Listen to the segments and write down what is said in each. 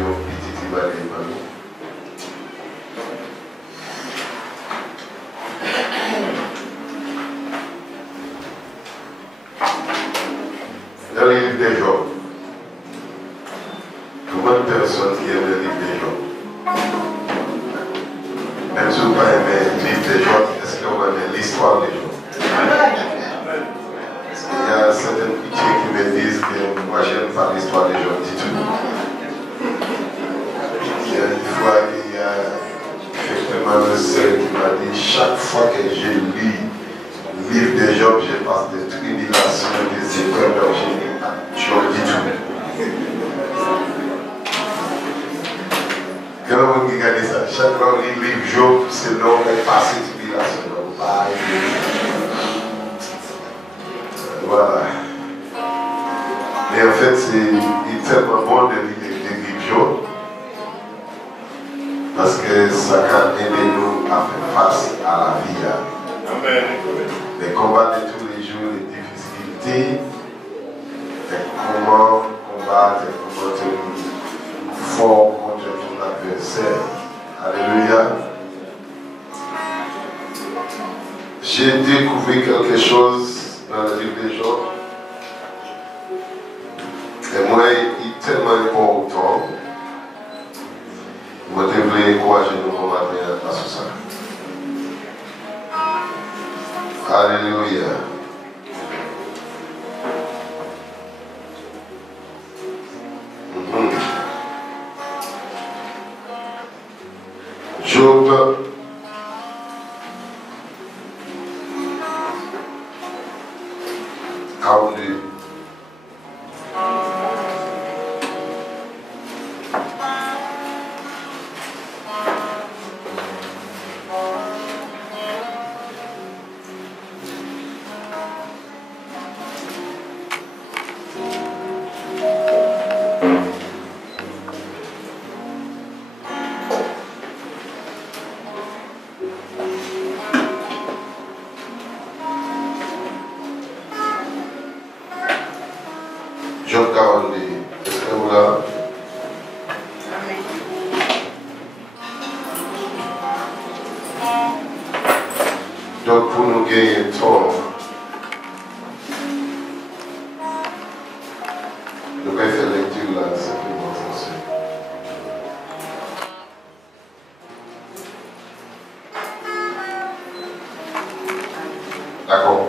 un petit bagaille. Dans le livre des Job, combien de personnes qui aiment le livre des Job? Même si vous n'avez pas aimé le livre des Job, est-ce que vous aimez l'histoire des Job? Il y a certaines pitiés qui me disent que moi j'aime pas l'histoire des Job du tout. Il y a une fois qu'il y a effectivement le seul qui m'a dit chaque fois que je lis le livre de Job, je passe des tribulations, des épreuves, donc je n'ai pas Job du tout. Quand on regarde ça, chaque fois qu'on lit le livre Job, c'est l'homme qui passe des tribulations. Voilà. Mais en fait, c'est tellement bon de lire les livres Job. Parce que ça peut aider nous à faire face à la vie. Amen. Les combats de tous les jours, les difficultés, et comment combattre, comment être fort contre ton adversaire. Alléluia. J'ai découvert quelque chose dans le livre de Job. Et moi, il est tellement important. Moi, je voulais encourager nous pour matin à ce ça. Alléluia. Job 42. Job 42. Est-ce que vous l'avez? Donc pour nous gagner temps, nous allons faire lecture là, simplement français. D'accord.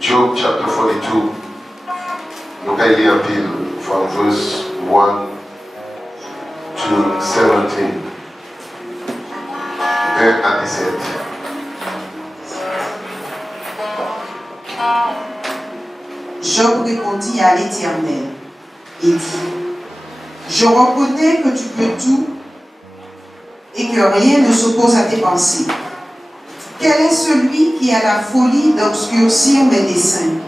Job chapter 42. Nous allons lire un pile from verse 1 to 17. 1 à 17. Job répondit à l'Éternel et dit: Je reconnais que tu peux tout et que rien ne s'oppose à tes pensées. Quel est celui qui a la folie d'obscurcir mes desseins?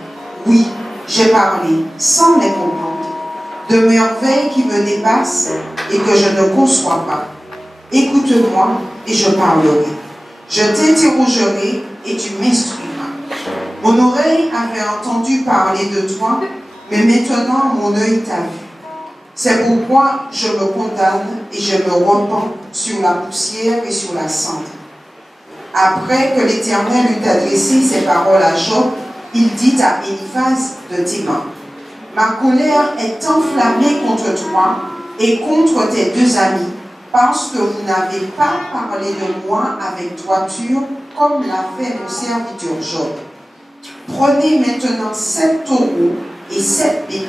Oui, j'ai parlé sans les comprendre, de merveilles qui me dépassent et que je ne conçois pas. Écoute-moi et je parlerai. Je t'interrogerai et tu m'instruiras. Mon oreille avait entendu parler de toi, mais maintenant mon œil t'a vu. C'est pourquoi je me condamne et je me repens sur la poussière et sur la cendre. Après que l'Éternel eut adressé ces paroles à Job, il dit à Éliphaz de Théman: Ma colère est enflammée contre toi et contre tes deux amis, parce que vous n'avez pas parlé de moi avec droiture, comme l'a fait mon serviteur Job. Prenez maintenant 7 taureaux et 7 béliers.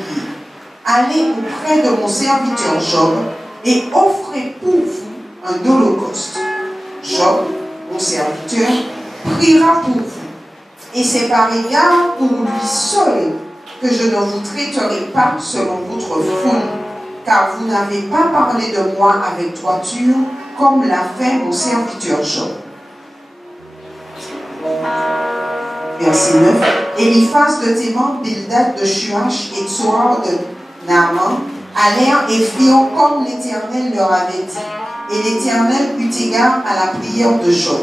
Allez auprès de mon serviteur Job et offrez pour vous un holocauste. Job, mon serviteur, priera pour vous. Et c'est par égard pour lui seul que je ne vous traiterai pas selon votre folie, car vous n'avez pas parlé de moi avec droiture, comme l'a fait mon serviteur Job. Verset 9. Éliphaz de Théman, Bildad de Shuach et Tsoar de Naaman allèrent et firent comme l'Éternel leur avait dit. Et l'Éternel eut égard à la prière de Job.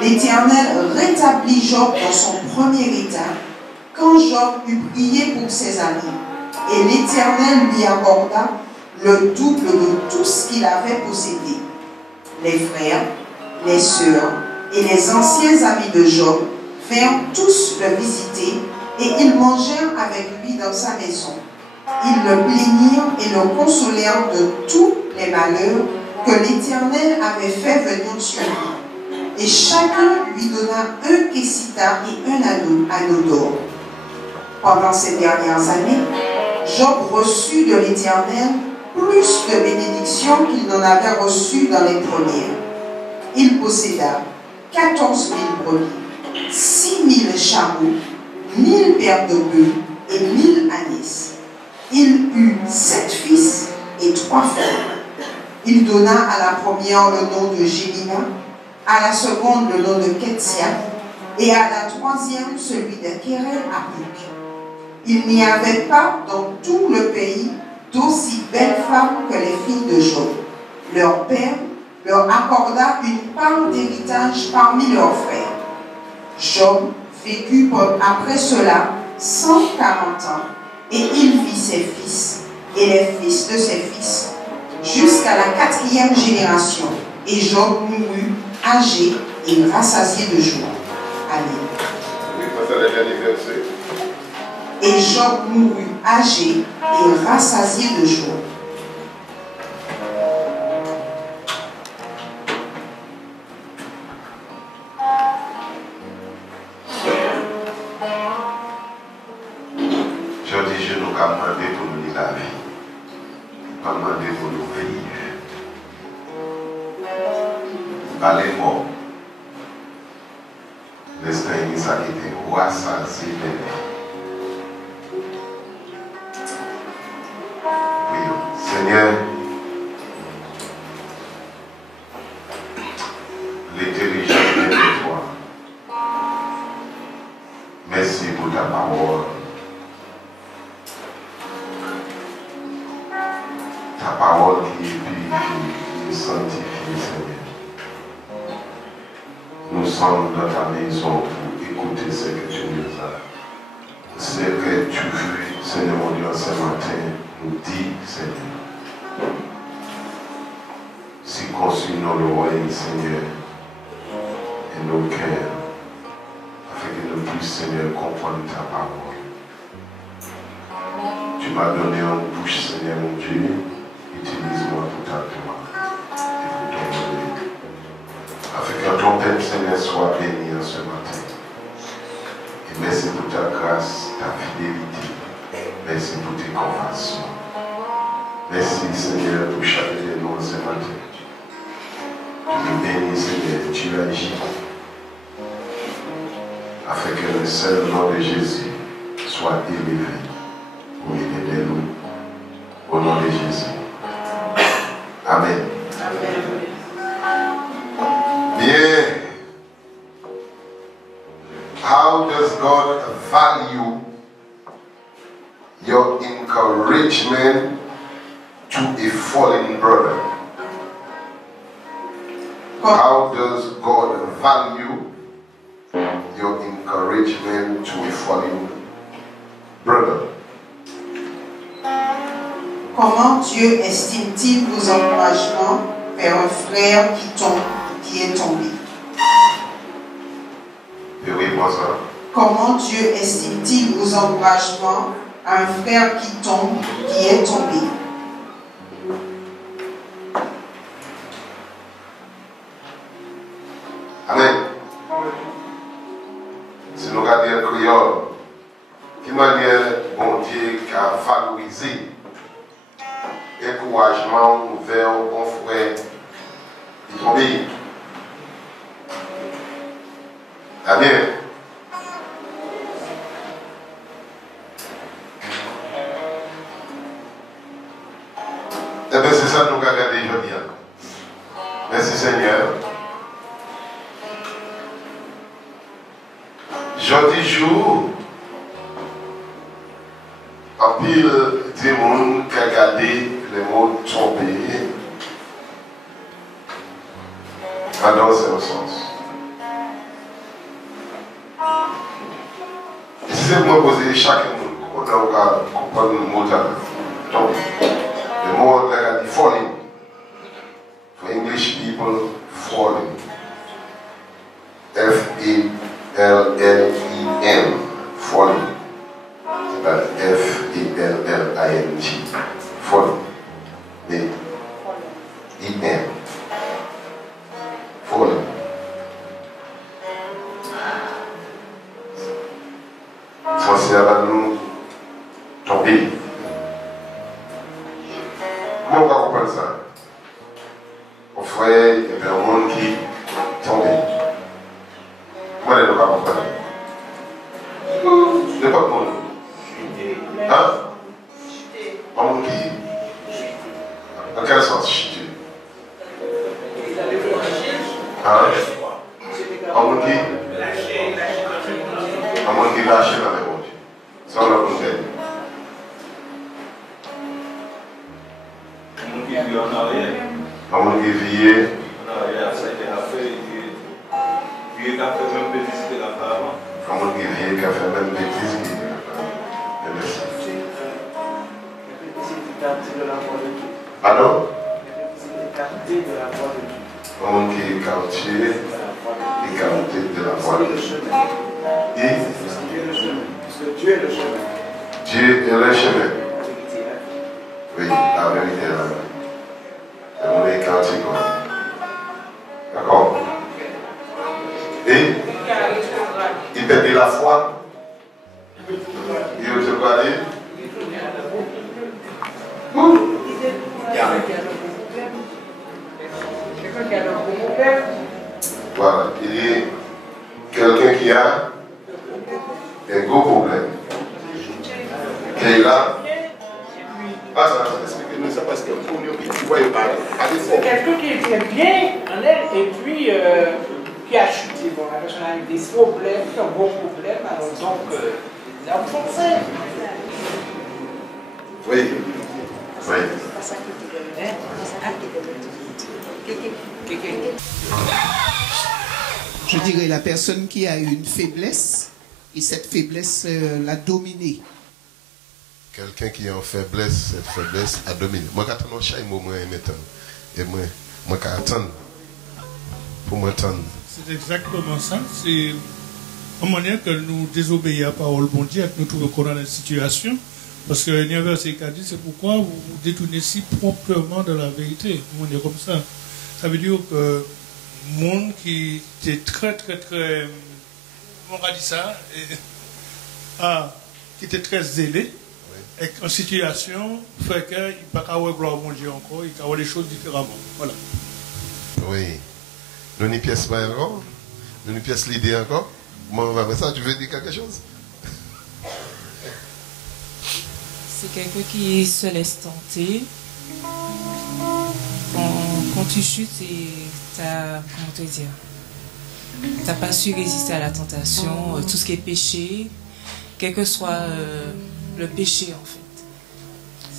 L'Éternel rétablit Job dans son premier état, quand Job eut prié pour ses amis. Et l'Éternel lui accorda le double de tout ce qu'il avait possédé. Les frères, les sœurs et les anciens amis de Job vinrent tous le visiter et ils mangèrent avec lui dans sa maison. Ils le plaignirent et le consolèrent de tous les malheurs que l'Éternel avait fait venir sur lui. Et chacun lui donna un kessita et un anneau d'or. Pendant ces dernières années, Job reçut de l'Éternel plus de bénédictions qu'il n'en avait reçu dans les premières. Il posséda 14 000 brebis, 6 000 chameaux, 1000 paires de bœufs et 1000 ânes. Il eut 7 fils et 3 filles. Il donna à la première le nom de Jemima, à la seconde le nom de Ketsia, et à la troisième celui de Kérél-Apuk. Il n'y avait pas dans tout le pays d'aussi belles femmes que les filles de Job. Leur père leur accorda une part d'héritage parmi leurs frères. Job vécut après cela 140 ans, et il vit ses fils et les fils de ses fils jusqu'à la 4e génération. Et Job mourut âgé et rassasié de joie. Amen. Et Job mourut âgé et rassasié de joie. Je nous demandé pour nous lire la vie. Pas demandé pour nous vivre. Pas les morts. L'instant ça qui était rassasié de vie. Seigneur, l'intelligence de toi. Merci pour ta parole. Ta parole qui est purifiée, qui est sanctifiée, Seigneur. Nous sommes dans ta maison pour écouter ce que tu nous as. Ce que tu veux, Seigneur mon Dieu, ce matin, nous dit, Seigneur. Si conçu nos l'oreille, Seigneur, et nos cœurs, afin que nous puissions, Seigneur, comprendre ta parole. Tu m'as donné une bouche, Seigneur mon Dieu, utilise-moi pour ta gloire et pour ton honneur. Afin que ton Père, Seigneur, soit béni en ce matin. Et merci pour ta grâce, ta fidélité. Merci pour tes compassions. Merci, Seigneur, pour chacun de nous ce matin. Tu nous bénis, Seigneur, tu agis. Afin que le seul nom de Jésus soit élevé pour aider nous. Au nom de Jésus. Amen. Amen. Bien. How does God value your encouragement to a fallen brother? How does God value your encouragement to a fallen brother? Comment Dieu estime-t-il vos encouragements vers un frère qui est tombé? Comment Dieu estime-t-il vos encouragements à un frère qui est tombé? Amen. Si nous regardons un créole, qui manière bon Dieu qui a valorisé encouragement ouvert au bon frère qui tombé. Amen. Eh bien, c'est ça que nous regardons aujourd'hui. Merci Seigneur. Jeudi jour, en pile des monde qui a gardé les mots tombés dans ce sens. Et si c'est pour me poser chaque monde, The more like falling. For English people, falling. F-A-L-L-E-N. Falling. That's F-A-L-L-I-N-G. Falling. E-N. Falling. Français à nous tomber. Comment on va comprendre ça? Au frère, il y a un monde qui tombe. Comment on va comprendre? De pas de monde. Hein? Un monde qui. En quel sens chuter? Hein? Un monde qui. Un monde qui lâche dans les mondes. Ça, on l'a compris. En arrière. Un monde qui vit. En arrière, ça a été fait. Il a fait même bêtise qu'il a fait avant. Un monde qui vit, qui a fait même bêtise qu'il a fait. Merci. Pardon? Un monde qui est écarté de la voie de Dieu. Et Dieu est le chemin. Dieu est le chemin. Oui, la vérité est là. On est écarté quoi. D'accord? Et il perdit la foi. Il te regardait. Voilà, il est quelqu'un qui a un gros problème. Qui est là. Expliquez-nous ça parce que pour nous, tu vois, il parle. C'est quelqu'un qui était bien en elle et puis qui a chuté. Bon, la personne a eu des problèmes, un gros problème, alors donc il a enfoncé. Oui. Oui. Je dirais la personne qui a eu une faiblesse et cette faiblesse l'a dominée. Quelqu'un qui est en faiblesse, cette faiblesse a dominé. Moi, quand on a chaque moment, et moi, j'attends pour m'entendre. C'est exactement ça. C'est une manière que nous désobéissons à la parole de Dieu, que nous trouvons dans la situation. Parce que il y a un verset qui a dit, c'est pourquoi vous vous détournez si promptement de la vérité. On est comme ça. Ça veut dire que le monde qui était très, on va dire ça, qui était très zélé, oui. Et en situation, fait qu'il ne peut pas avoir gloire au Dieu encore, il peut avoir les choses différemment. Voilà. Oui. Nous n'y pièce pas encore. Nous n'y pièce l'idée encore. Moi, on va faire ça. Tu veux dire quelque chose? C'est quelqu'un qui se laisse tenter. Quand tu chutes, comment te dire, t'as pas su résister à la tentation, tout ce qui est péché, quel que soit le péché en fait.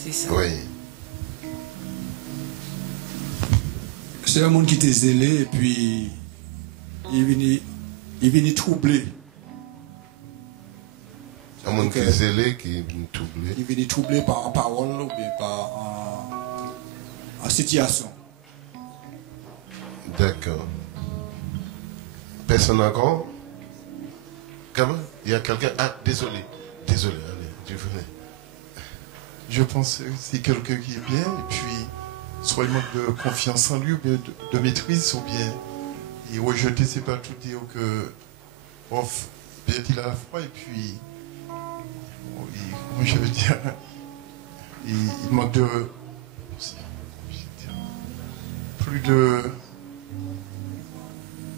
C'est ça. Oui. C'est un monde qui était zélé et puis il venait troubler. Un monde qui est zélé, qui est troublé. Il venait troubler par parole ou bien par en situation. D'accord. Personne encore? Comment? Il y a quelqu'un? Ah, désolé. Désolé, allez, tu venais. Je pense que c'est quelqu'un qui est bien, et puis soit il manque de confiance en lui, ou bien de maîtrise, ou bien il rejeter, c'est pas tout dire que bien qu'il a la foi, et puis comment je veux dire, il manque de plus de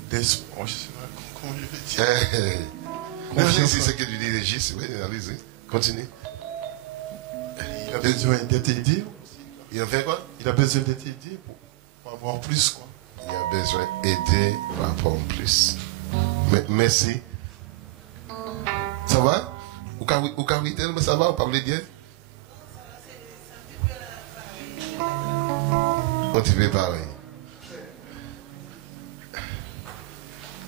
d'espoir, je sais pas comment je veux dire. Merci, c'est ce que tu dis, Régis, oui, allez-y, continue. Il a besoin d'être aidé. Il a fait quoi? Il a besoin d'être aidé pour avoir plus, quoi. Il a besoin d'aider pour avoir plus. Merci. Ça va? Ou mais ça va? Vous parlez bien? On te fait pareil.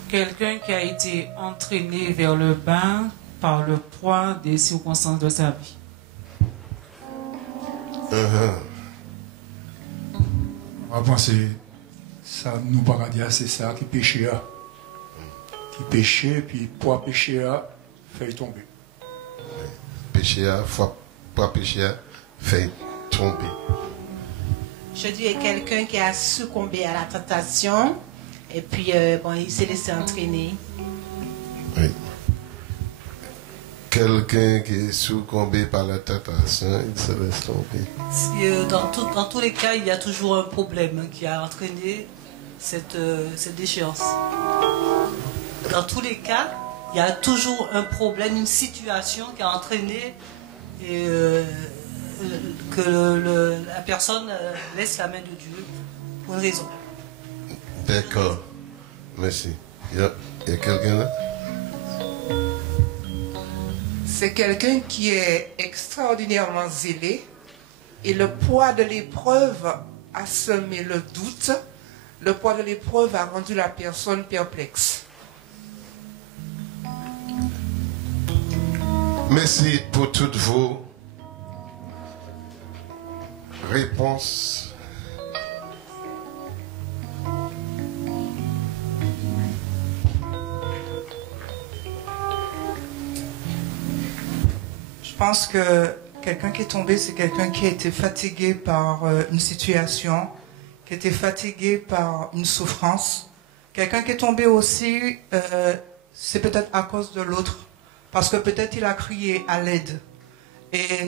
Quelqu'un qui a été entraîné vers le bas par le poids des circonstances de sa vie. On va penser, ça nous pas dire, c'est ça qui péché. Qui péché, puis poids péché, fait tomber. Péché, poids péché, fait tomber. Je dis quelqu'un qui a succombé à la tentation et puis bon, il s'est laissé entraîner. Oui. Quelqu'un qui est succombé par la tentation, il se laisse tomber. Dans tous les cas, il y a toujours un problème qui a entraîné cette déchéance. Dans tous les cas, il y a toujours un problème, une situation qui a entraîné que la personne laisse la main de Dieu pour une raison. D'accord. Merci. Il y a quelqu'un là? C'est quelqu'un qui est extraordinairement zélé et le poids de l'épreuve a semé le doute. Le poids de l'épreuve a rendu la personne perplexe. Merci pour toutes vos réponses. Je pense que quelqu'un qui est tombé, c'est quelqu'un qui a été fatigué par une situation, qui a été fatigué par une souffrance. Quelqu'un qui est tombé aussi, c'est peut-être à cause de l'autre. Parce que peut-être il a crié à l'aide. Et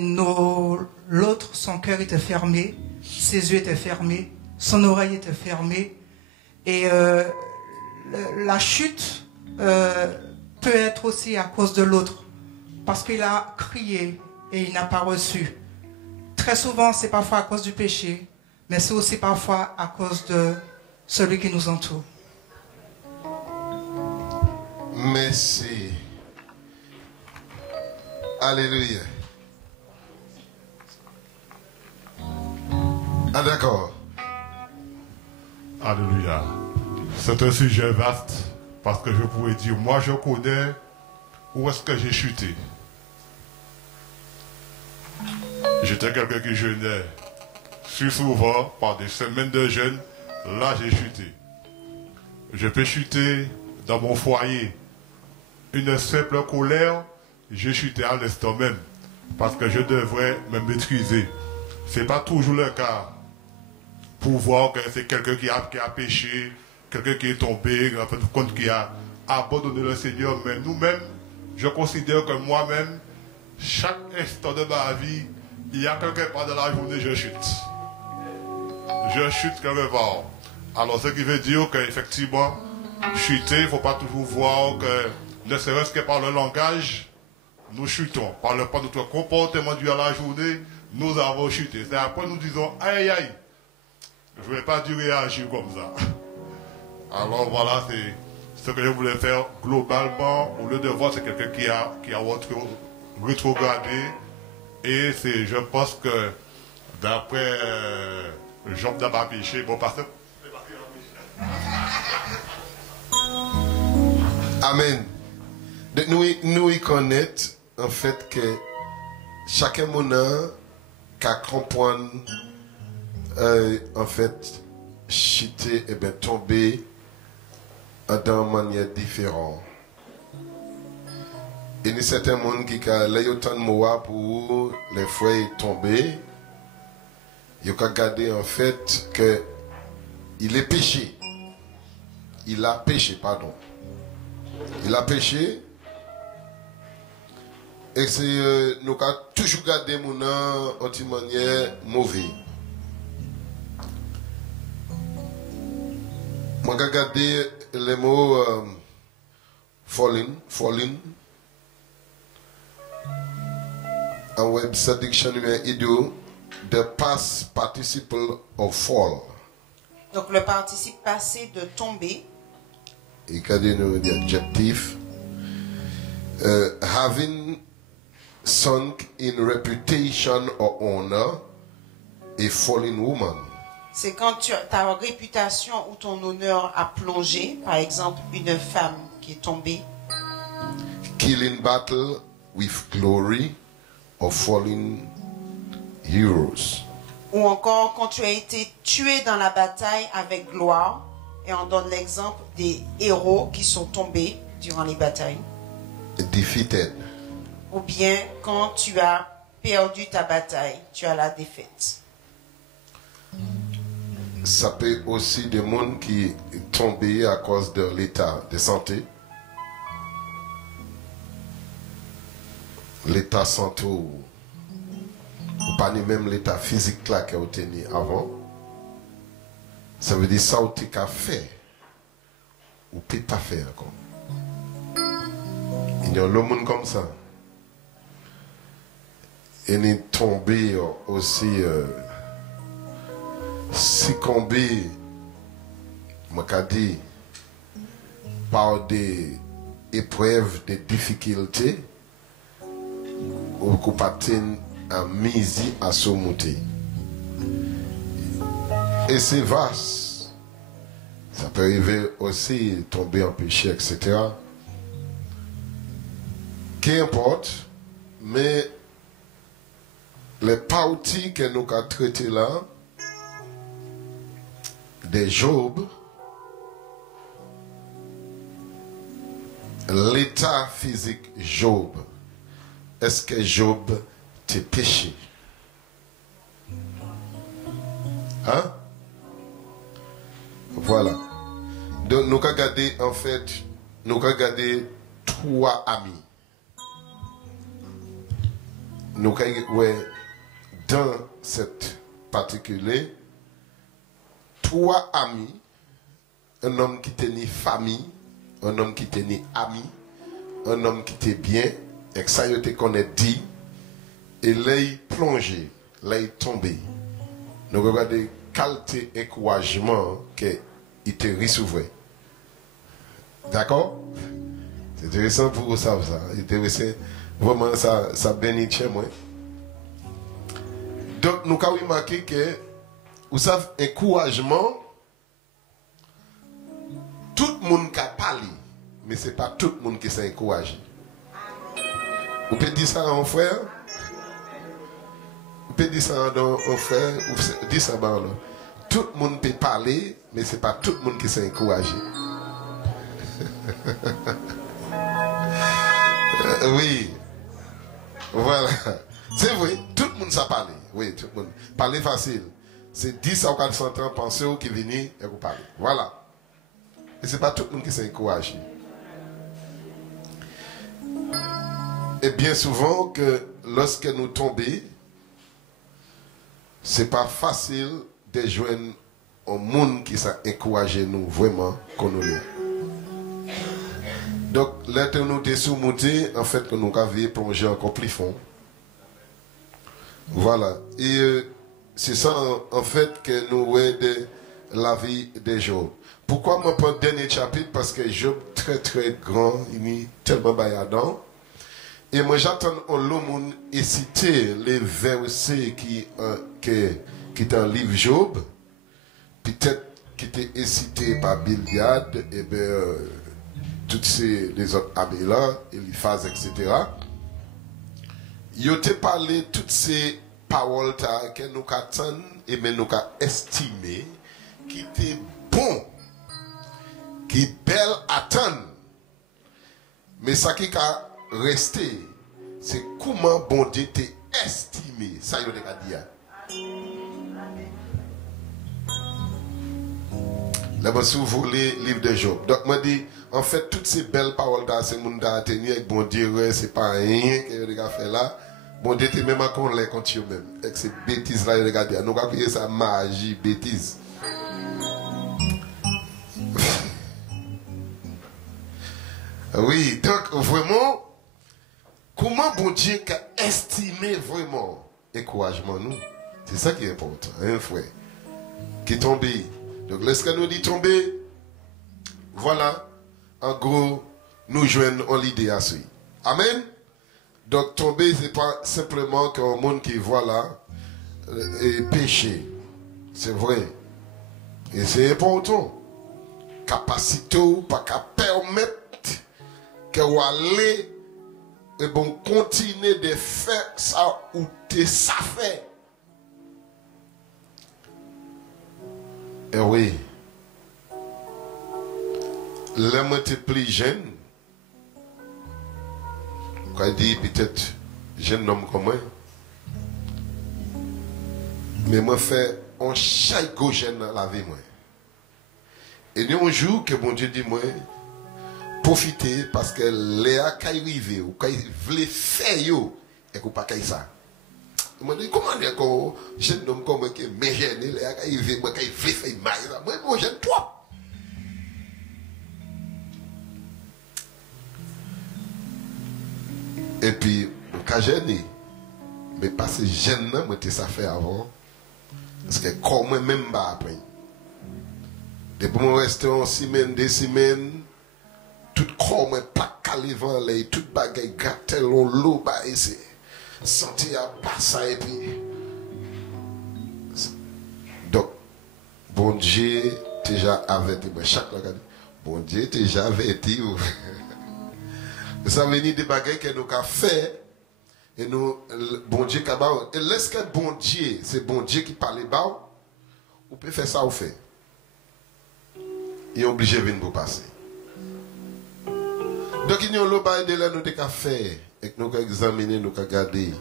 l'autre, son cœur était fermé, ses yeux étaient fermés, son oreille était fermée. Et la chute peut être aussi à cause de l'autre. Parce qu'il a crié et il n'a pas reçu. Très souvent, c'est parfois à cause du péché, mais c'est aussi parfois à cause de celui qui nous entoure. Merci. Alléluia. Ah d'accord. Alléluia. C'est un sujet vaste parce que je pourrais dire, moi je connais où est-ce que j'ai chuté. J'étais quelqu'un qui jeûnait si souvent par des semaines de jeûne. Là j'ai chuté. Je peux chuter dans mon foyer. Une simple colère, j'ai chuté à l'instant même. Parce que je devrais me maîtriser. Ce n'est pas toujours le cas. Pour voir que c'est quelqu'un qui a péché, quelqu'un qui est tombé, en fait, compte qui a abandonné le Seigneur. Mais nous-mêmes, je considère que moi-même, chaque instant de ma vie, il y a quelque part dans la journée, je chute. Je chute quelque part. Alors, ce qui veut dire qu'effectivement, chuter, il ne faut pas toujours voir que, ne serait-ce que par le langage, nous chutons. Par le pas de notre comportement durant la journée, nous avons chuté. C'est après nous disons, aïe aïe, je ne vais pas dû réagir comme ça. Alors voilà, c'est ce que je voulais faire globalement. Au lieu de voir, c'est quelqu'un qui a rétrogradé. Et je pense que d'après Job n'a pas péché, bon pasteur. Amen. Nous y connaissons en fait que chacun mona qu'à comprendre en fait chuter et bien tomber d'une manière différente. Il y a certains monde qui ont autant de mots pour les feuilles tomber. Il a regardé en fait que il est péché. Il a péché, pardon. Il a péché. Et c'est nous avons toujours gardé mon nom en une manière mauvaise. Moi j'ai gardé les mots falling. En Webster Dictionary idiot, the past participle of fall. Donc le participe passé de tomber. Et qu'a dit nous l'adjectif having sunk in reputation or honor, a fallen woman. C'est quand ta réputation ou ton honneur a plongé, par exemple une femme qui est tombée. Killing battle, with glory of fallen heroes. Ou encore quand tu as été tué dans la bataille avec gloire, et on donne l'exemple des héros qui sont tombés durant les batailles. Defeated. Ou bien quand tu as perdu ta bataille, tu as la défaite. Ça peut aussi des gens qui tombent à cause de l'état de santé. L'état santé ou pas ni même l'état physique là qu'il a tenu avant. Ça veut dire ça ou tu as fait ou peut pas faire encore. Il y a le monde comme ça. Et il est tombé aussi succombé, je dis, par des épreuves, des difficultés, ou qu'on patine à mise à surmonter. Et c'est vaste. Ça peut arriver aussi, tomber en péché, etc. Qu'importe, mais les parties que nous avons traitées là, de Job, l'état physique Job, est-ce que Job t'a péché? Hein? Voilà. Donc nous avons regardé en fait, nous avons regardé 3 amis. Nous avons dans cette particulier 3 amis, un homme qui tenait famille, un homme qui tenait ami, un homme qui était bien, et que ça y était qu'on a dit, et là il plongé, là il tombé. Nous regardons qualité encouragement qu'il était recevé. D'accord? C'est intéressant pour vous savoir ça. C'est intéressant. Vraiment ça bénit chez moi. Donc nous avons remarqué que vous savez, encouragement, tout le monde a parlé, mais ce n'est pas tout le monde qui s'est encouragé. Vous pouvez dire ça à un frère? Vous pouvez dire ça à un frère? Vous dites ça à un autre. Tout le monde peut parler, mais ce n'est pas tout le monde qui s'est encouragé. Oui. Voilà. C'est vrai, tout le monde s'est parlé. Oui, tout le monde. Parler facile. C'est 10 à 400 ans, pensez au qui viennent et vous parlez. Voilà. Et ce n'est pas tout le monde qui s'est encouragé. Et bien souvent, que lorsque nous tombons, ce n'est pas facile de joindre un monde qui s'est encouragé nous vraiment qu'on nous l'est. Donc, là, nous sommes surmontés, en fait, que nous avons plongé encore plus fond. Voilà. Et c'est ça, en fait, que nous voyons de la vie de Job. Pourquoi moi prends le dernier chapitre? Parce que Job très très grand, il est tellement bailladant. Et moi j'attends le monde et citer les versets qui est dans le livre Job, peut-être qui étaient cités par Bildad, et bien toutes les autres amis là, Eliphaz, etc. Ils ont parlé de toutes ces paroles que nous attendons et nous avons estimé qui étaient bons, qui est belle à attendre. Mais ça qui a resté, c'est comment bon Dieu t'a estimé. Ça, il y a dit. Là, si vous voulez, livre de Job. Donc, moi, dis, en fait, toutes ces belles paroles là, c'est mon da tenir avec bon Dieu, c'est pas rien que les gars fait là. Bon Dieu, t'es même encore là contre eux-mêmes. Avec ces bêtises là, regardez. Nous avons créé ça magie, bêtise. Oui, donc vraiment, comment bon Dieu a estimé vraiment encouragement nous? C'est ça qui est important, hein, frère. Qui est tombé. Donc, lorsque nous dit tomber, voilà, en gros, nous joignons l'idée à suivre. Amen. Donc, tomber, ce n'est pas simplement qu'un monde qui, voilà, est péché. C'est vrai. Et c'est important. Capacité ou pas qu'à permettre que vous allez et bon, continuer de faire ça ou te ça fait. Et oui, l'homme était plus jeune. Quand il dit peut-être jeune homme comme moi. Mais moi fait un chaïgo jeune dans la vie moi. Et il y a un jour que bon Dieu dit moi profiter parce que Léa quand il arrive ou quand il voulait faire yo et qu'on pas qu'il ça. Il m'a dit comment dire que jeune homme comme moi qui est jeune Léa quand il veut moi quand il voulait faire mal ça moi mon jeune toi. Et puis quand j'ai né mais parce que jeune moi t'ai ça fait avant parce que comme moi même pas après. Depuis moi rester en semaine 2 semaines tout corps moi pas calé devant les tout bagaille gâté l'eau ba ici senti à passer et puis donc bon Dieu déjà averti moi chaque fois bon Dieu déjà averti ça veut dire des bagailles que nous avons fait et nous bon Dieu capable et laisse que bon Dieu c'est bon Dieu qui parle bas ou peut faire ça ou fait il est obligé de venir pour passer. Donc il y a un lot de là nous avons fait et que nous avons examiné, nous avons regardé.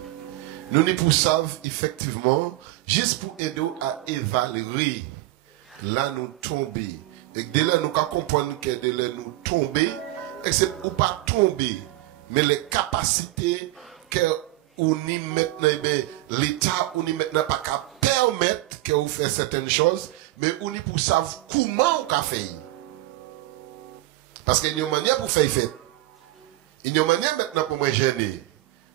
Nous n'y pour savoir effectivement juste pour aider à évaluer là nous tomber et que de là nous comprendre que de là nous tomber et c'est ou pas tomber mais les capacités que on y maintenant l'état on y maintenant pas qu'à permettre que vous fait certaines choses mais on y pour savoir comment on fait parce qu'il y a une manière pour faire fait il y a une manière maintenant pour me gêner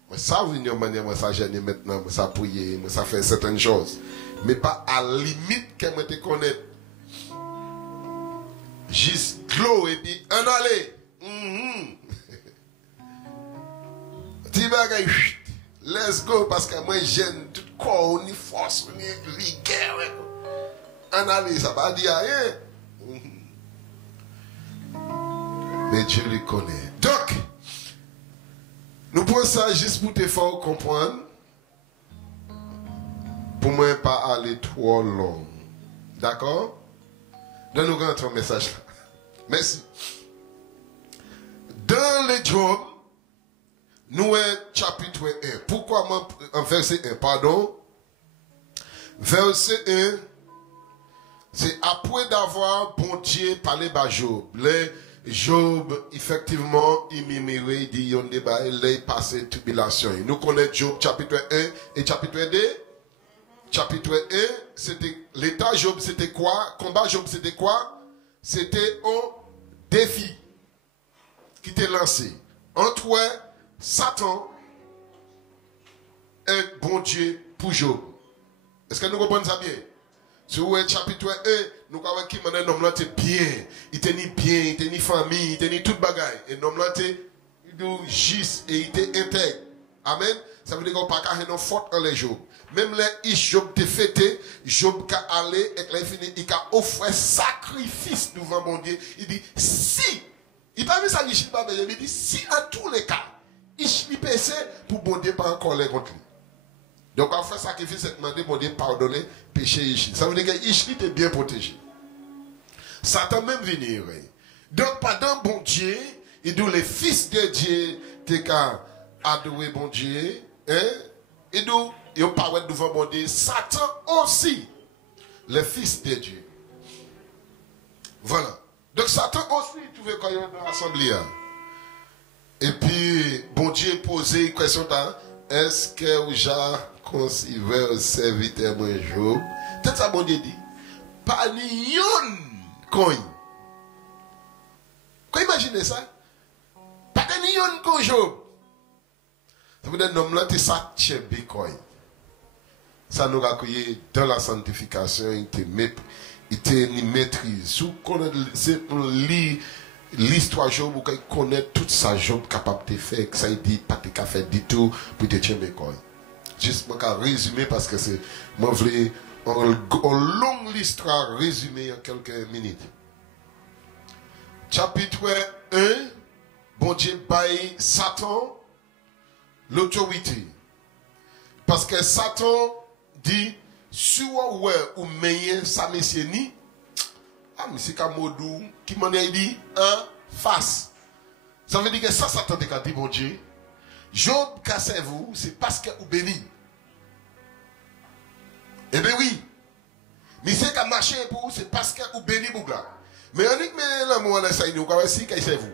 moi ça il y a une manière moi ça gêner maintenant moi ça prier moi ça faire certaines choses mais pas à limite que moi te connaître juste l'eau et puis un aller petit bagay let's go parce que moi j'aime tout corps on y force on y rigueur un aller ça va dire rien mais Dieu le connaît donc nous prenons ça juste pour te faire comprendre pour moi pas aller trop long d'accord donc nous rentrons un message là merci dans les Job nous chapitre 1 pourquoi moi en verset 1 pardon verset 1 c'est après d'avoir bon Dieu parlé à Job Job, effectivement, il murmurait, il dit, il est passé tribulation. Nous connaissons Job chapitre 1 et chapitre 2. Chapitre 1, c'était, l'état Job, c'était quoi? Combat Job, c'était quoi? C'était un défi qui était lancé entre Satan et bon Dieu pour Job. Est-ce que nous comprenons ça bien? Sur le chapitre 1, nous avons qui un homme là était bien, il était bien, il était famille, il était tout bagaille. Et l'homme là était juste et il était intègre. Amen. Ça veut dire qu'on n'a pas qu'à faute en les Job. Même les Job était fêté, Job a allé et là fini, il a offert sacrifice devant mon Dieu. Il dit si, il n'a pas vu ça il dit si en tous les cas, il péché pour bon Dieu pas encore les contre lui. Donc, on fait sacrifice, c'est demander pour Dieu pardonner péché Ishli. Ça veut dire que Ishli était bien protégé. Satan même venir. Donc, pendant bon Dieu, et d'où les fils de Dieu, t'es qu'à adorer bon Dieu, hein, et d'où, ils ont parlé devant bon Dieu, Satan aussi, les fils de Dieu. Voilà. Donc, Satan aussi, il trouvait quand il y a dans l'assemblée. Et puis, bon Dieu posait une question, est-ce que vous avez considéré serviteur mon Job? Tout ça, bon Dieu dit, pas ni yon coin. Vous imaginez ça? Pas ni yon coin Job. Ça veut dire, l'homme là, c'est ça, tchèbe coin. Ça nous a accueilli dans la sanctification, il était une maîtrise. Si on lit l'histoire Job, vous connaissez tout ça, Job capable de faire, que ça il dit, pas de faire du tout, pour te tuer mes coins. Juste, moi, résumer parce que c'est, moi, je voulais, une longue histoire résumée en quelques minutes. Chapitre 1, bon Dieu baille Satan l'autorité. Parce que Satan dit, si ou meilleur ça monsieur ni, ah monsieur Kamodou, qui m'en a dit en face. Ça veut dire que ça Satan te dit bon Dieu, Job cassez-vous, c'est parce que vous béni. Eh bien oui. Mais c'est qu'à marcher pour vous, c'est parce que vous béni Bougla. Mais on dit que l'amour on essaye nous, si cassez-vous.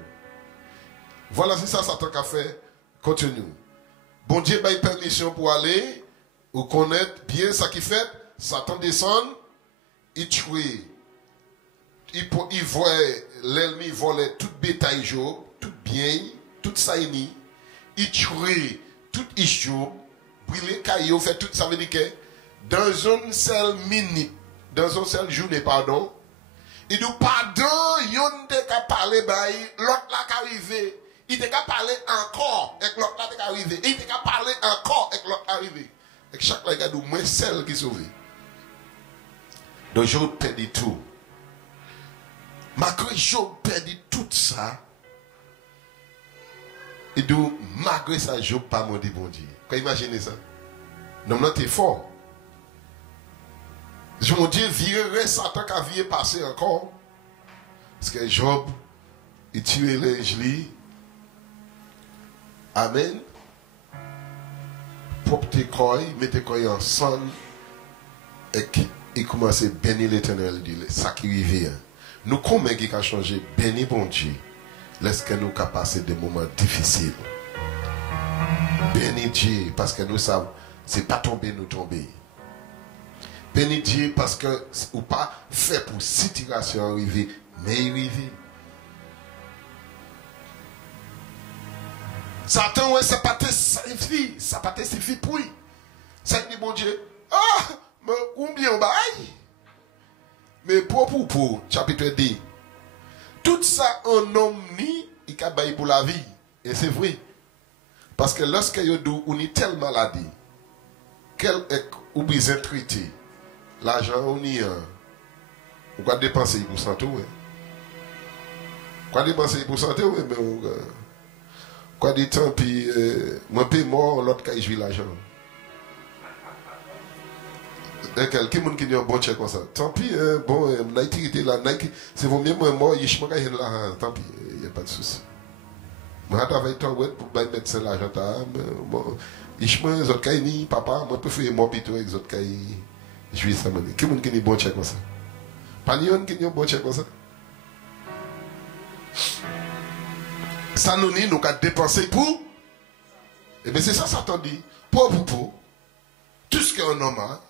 Voilà, c'est ça Satan qui a fait. Continue. Bon Dieu a eu permission pour aller, ou connaître bien ce qu'il fait. Satan descend, il tue. Il voit l'ennemi voler tout bétail Job, tout bien, tout saini. Il tue tout Job, brûler caillou, fait tout. Ça veut dire que dans une seule minute, dans une seule journée, pardon, il nous pardon, yon te ka parler bail, l'autre là qui arrivé. Il te ka parler encore avec l'autre là qui arrivé. Il te ka parler encore avec l'autre arrivé. Et chaque là, il y a moins celle qui sauve. Donc, Job perdit tout. Malgré Job perdit tout ça. Et donc, malgré ça, Job pas maudit bon Dieu. Quand imaginez ça. Non, non, t'es fort. Je me dis, virer Satan qui a viré passer encore. Parce que Job, il tuait les gelis. Amen. Propre tes corps, mettez corps ensemble. Et il commence à bénir l'éternel. Ça qui revient. Nous, comment qui a changé? Béni bon Dieu. Laisse-que nous passer des moments difficiles. Béni Dieu, parce que nous savons, c'est pas tomber, nous tomber. Béni Dieu, parce que, ou pas fait pour situation arriver, mais arriver. Satan, ouais, ça pas te suffit. Ça pas te suffit pour lui. Ça dit, bon Dieu, ah, mais combien on baille? Mais pour, chapitre 2. Tout ça, un homme ni, il a baillé pour la vie. Et c'est vrai. Parce que lorsque on est telle maladie, qu'elle est ou bien traité, l'argent, on y a. On va dépenser pour santé, ouais. On va dépenser pour santé, ouais, mais on quoi dit tant pis, moi paye mort, l'autre qui joue l'argent. Quelqu'un qui a un bon chèque comme ça. Tant pis, bon, Nike, c'est vaut mieux moi mort, il y a là, tant pis, il n'y a pas de souci. Moi, je travaille tant ouais pour mettre ça l'argent, bon, il y a les autres qui papa, moi, je préfère mort plutôt avec les autres qui jouent ça. Qui a un bon chèque comme ça? Pas ni un qui a un bon chèque comme ça? Ça nous dit, nous avons dépensé pour. Et bien c'est ça, Satan dit. Pour. Tout ce qu'un homme a,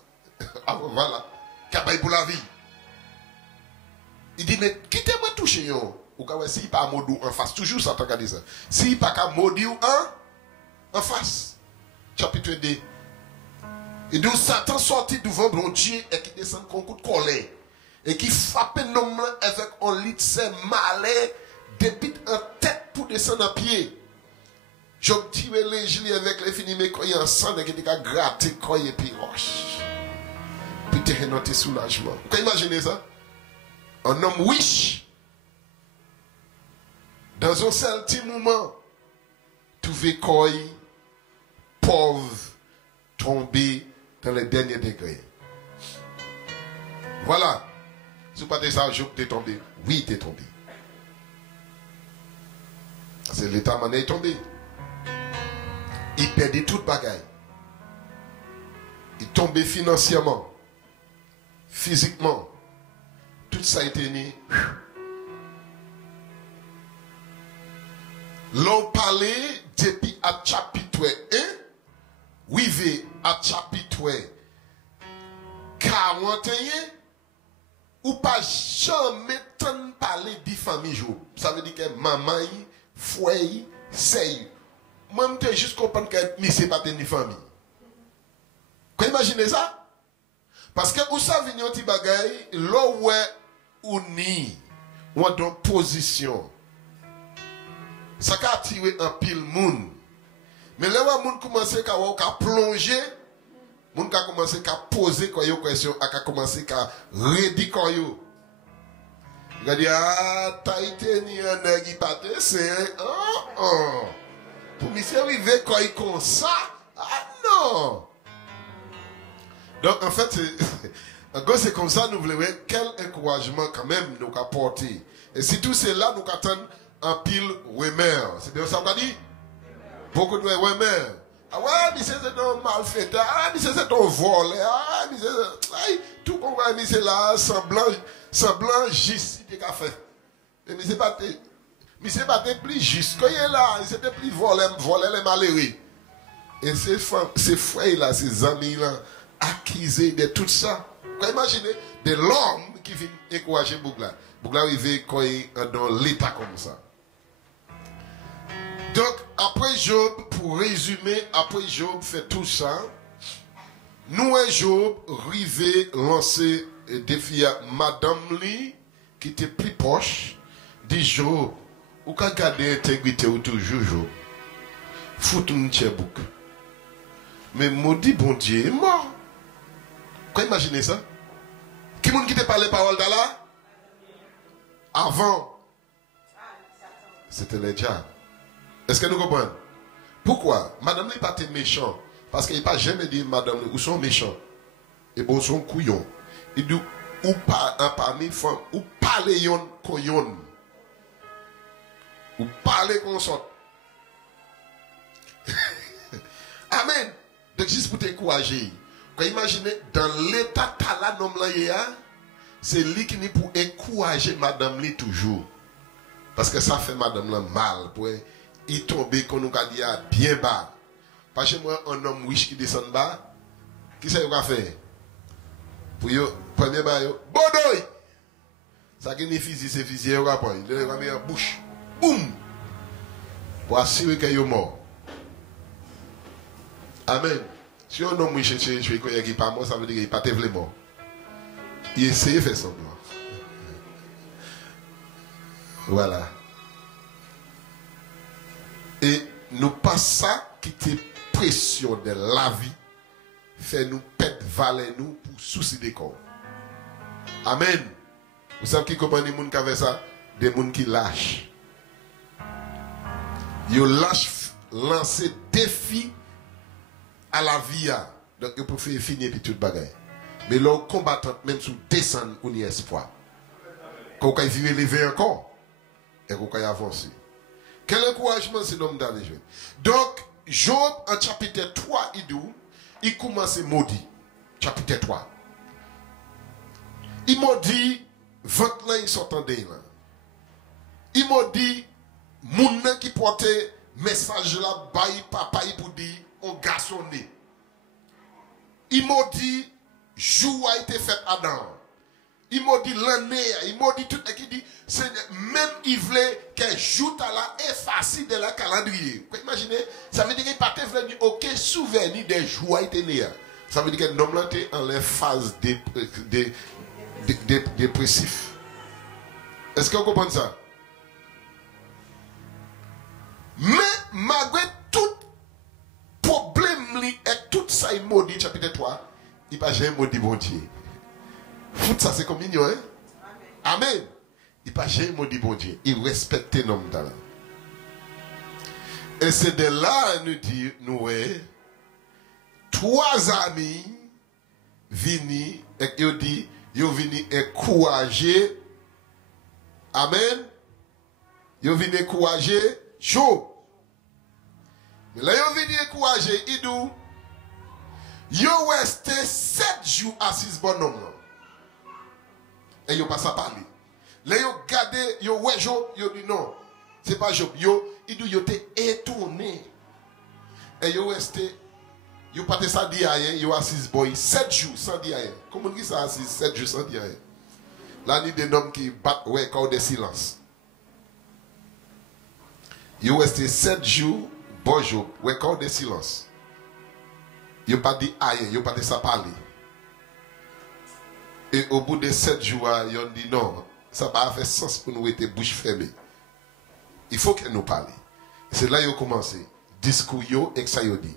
voilà, qui a pour la vie. Il dit, mais quittez-moi toucher, yon. Ou quand s'il n'est pas maudit en face, toujours Satan qui a dit ça. S'il n'est pas maudit en face. Chapitre 2. Et donc Satan sortit devant mon Dieu et qui descend con coup de colère. Et qui frappe un homme avec un lit de malais. Depuis en tête pour descendre en pied. Je tire les gelées avec les finis, mais quand il y a un sang, il y a gratté, quand il y a puis roche. Puis tu as noté soulagement. Vous pouvez imaginer ça? Un homme wish. Dans un seul petit moment, tu veux quoi, pauvre, tomber dans les derniers degrés. Voilà. Si vous pas ça, je t'ai tombé. Oui, t'es tombé. C'est l'état mané est tombé. Il perdait toute bagaille. Il tombait financièrement, physiquement. Tout ça a été né. L'on parlait depuis à chapitre 1, oui, à chapitre 41, ou pas jamais tant parler de famille jour. Ça veut dire que maman, foyer, c'est. Moi, je juste comprendre que c'est pas de famille. Vous imaginez ça? Parce que vous savez, il y a des bagailles, là où on est, ou dans position. Ça a attiré un pile monde. Mais là où on commence à plonger, on a commencé à poser des questions, à commencer à redire. Il a dit, ah, t'as été ni un nègre, c'est Pour monsieur arriver quand il comme ça, ah non. Donc en fait, c'est comme ça, nous voulons quel encouragement quand même nous apporter. Et si tout cela nous attend en pile remède. C'est bien ça qu'on dit? Beaucoup de remède. Ah ouais, mais c'est un malfaiteur, ah mais c'est un vol, ah mais c'est tout qu'on voit, mais c'est là, semblant juste, il a fait. Mais c'est pas plus juste. Quand il est là, c'était plus voler les malheureux. Et ces frères là, ces amis là, accusés de tout ça. Vous imaginez, de l'homme qui vient encourager Bougla. Bougla arrive quand il est dans l'état comme ça. Donc, après Job, pour résumer, après Job fait tout ça, nous et Job arrivé lancer un défi à Madame Li, qui était plus proche, dit Job, ou qu'à garder l'intégrité ou toujours Job, foutre une tchèbouk. Mais maudit bon Dieu est mort. Vous imaginez ça? Qui monde qui te parle les paroles d'Allah? Avant, c'était les diables. Est-ce que nous comprenons? Pourquoi? Madame n'est pas méchant. Parce qu'il n'a pas jamais dit madame ou sont méchants. Et bon, sont couillons. Il dit, ou pas un parmi femmes, ou pas les yon couillons. Ou pas les consorts. Amen. Donc, juste pour t'encourager. Quand imaginez, dans l'état tala nom là, c'est lui qui n'est pour encourager madame li toujours. Parce que ça fait madame là mal. Pour il tombe, qu'on nous a dit bien bas. Parce que moi, un homme riche qui descend bas, qui ça va faire? Pour yo, premier bas, yo, bodoy! Ça qui n'est physique, c'est physique, il va mettre en bouche. Boum! Pour assurer qu'il est mort. Amen. Si un homme riche, qui n'est pas mort, ça veut dire qu'il n'est pas mort. Il essaie de faire son mort. Voilà. Et nous pas ça qui te pression de la vie fait nous perdre valer nous pour souci des corps. Amen. Vous savez qui comprend les gens qui avaient ça? Des gens qui lâchent. Ils lâchent lancer défi à la vie. Donc ils peuvent finir puis tout le bagage. Mais leurs combattants même sous descendent on y espoir. Quand ils vivent lever encore et quand ils avancent. Quel encouragement c'est l'homme dans les jeunes. Donc, Job, en chapitre 3, il commence maudit. Chapitre 3. Il maudit, 20 là, il s'entendait là. Il maudit, moun qui portait message là, bail papa, pour dire, on garçonné. Il maudit, jour a été fait Adam. Il maudit l'année, il maudit tout, et qui dit, c'est même il voulait qu'un jour à la effacé de la calendrier. Vous imaginez, ça veut dire qu'il n'a pas venu aucun souvenir des jours été né. Ça veut dire que l'homme était en la phase dépressif. Est-ce que vous comprenez ça? Mais malgré tout problème et tout ça, il maudit, chapitre 3, il n'a pas jamais maudit bon Dieu. Fout ça, c'est comme mignon, hein? Amen. Il n'a pas jamais maudit bon Dieu. Il respectait l'homme d'Allah. Et c'est de là, nous dit, nous, trois amis viennent, et ils disent, ils viennent encourager. Amen. Ils viennent encourager Job. Mais là, ils viennent encourager, ils disent, ils restent 7 jours assis bonhomme. Et ils ne passent pas parler. Là, ils regardent, ils voient Job, ils disent non, ce n'est pas Job. Ils disent, ils étaient étonnés. Et ils restent, ils pas ça dit rien, ils assis boy 7 jours sans dire rien. Comment dit ça assis 7 jours sans dire rien? Là, il y a des hommes qui battent record de silence. Ils restent 7 jours, bon Job, record de silence. Ils n'ont pas dit rien, ils n'ont pas dit ça parler. Et au bout de 7 jours, ils ont dit non, ça n'a pas fait sens pour nous être bouche fermée. Il faut que nous parlions. C'est là qu'ils ont commencé. Discours, et ça, ils ont dit.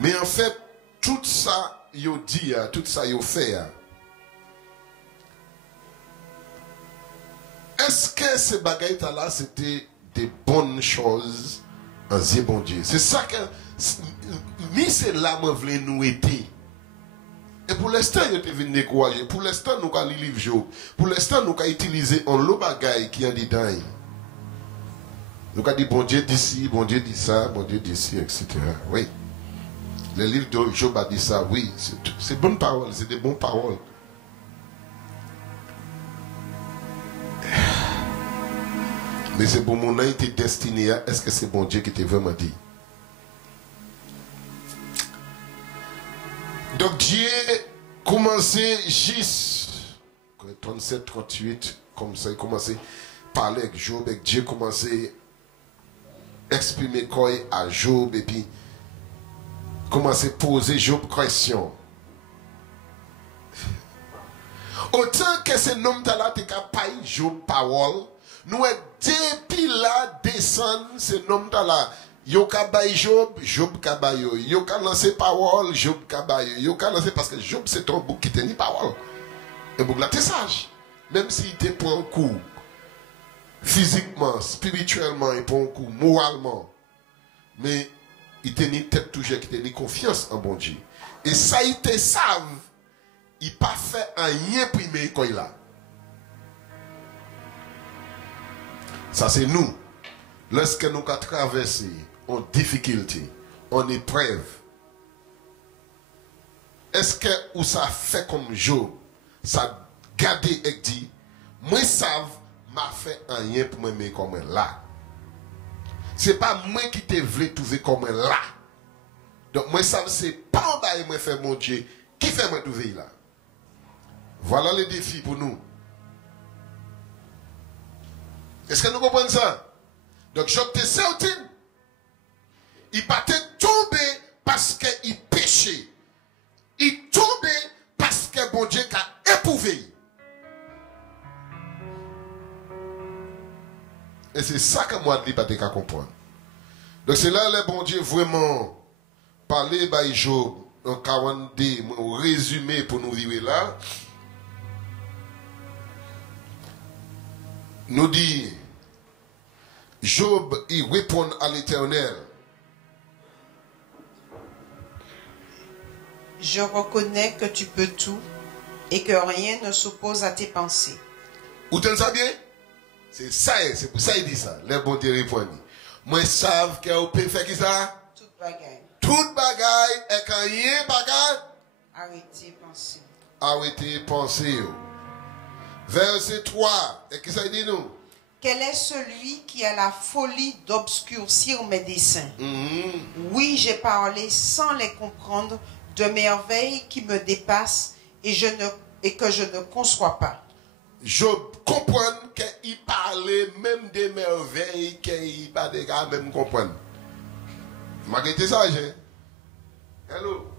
Mais en fait, tout ça, ils ont dit, tout ça, ils ont fait. Est-ce que ces bagailles-là, c'était des bonnes choses Ancien bon Dieu. C'est ça que c'est là où voulons nous aider. Et pour l'instant, nous te venu décourager. Pour l'instant, nous allons lire Job. Pour l'instant, nous allons utiliser un lot de bagaille qui est dedans. Nous allons dire bon Dieu d'ici, bon Dieu dit ça, bon Dieu d'ici, etc. Oui. Le livre de Job a dit ça, oui. C'est bonnes paroles, c'est des bonnes paroles. Mais c'est pour mon âme qui est destiné à est-ce que c'est bon Dieu qui t'a vraiment dit? Donc Dieu commençait juste 37, 38, comme ça, il commençait à parler avec Job, et Dieu commençait à exprimer quoi à Job, et puis commençait à poser Job question. Autant que ce nom de là, tu n'as pas Job parole, nous, depuis là, descend ce nom de là. Yo kabay Job, Job kabay yo. Yo ka lancé parole, Job kabay yo. Yo ka lancé parce que Job c'est un bouc qui tenait parole. Et bouc là t'es sage. Même s'il te prend un coup, physiquement, spirituellement, il prend un coup, moralement. Mais il tenait tête toujours, qui tenait confiance en bon Dieu. Et ça, il te savent, il pas fait un rien primé quand il a. Ça c'est nous. Lorsque nous avons traversé en difficulté, en épreuve, est-ce que ou ça fait comme Job, ça gardé et dit, moi savent m'a fait un rien pour m'aimer comme là. C'est pas moi qui te voulais trouver comme là. Donc moi savent c'est pas en bas moi faire mon Dieu qui fait moi trouver là. Voilà le défi pour nous. Est-ce que nous comprenons ça? Donc Job était certain. Il partait tomber parce qu'il péchait. Il tombait parce que bon Dieu a éprouvé. Et c'est ça que moi je ne peux pas comprendre. Donc c'est là le bon Dieu vraiment parler par Job en 42, un résumé pour nous vivre là. Nous dit Job, il répond à l'Éternel. Je reconnais que tu peux tout et que rien ne s'oppose à tes pensées. Vous tenez ça bien? C'est ça, c'est pour ça qu'il dit ça. Le bon Dieu répond. Moi, je sais que vous pouvez faire qui ça? Toute bagaille. Toute bagaille et quand rien bagaille. Arrêtez penser. Arrêtez penser. Verset 3. Et qui ça dit nous? Quel est celui qui a la folie d'obscurcir mes desseins? Oui, j'ai parlé sans les comprendre de merveilles qui me dépassent et que je ne conçois pas. Job comprend qu'il parlait même des merveilles qu'il pas des gars même comprendre. Malgré ça, hein? Hello.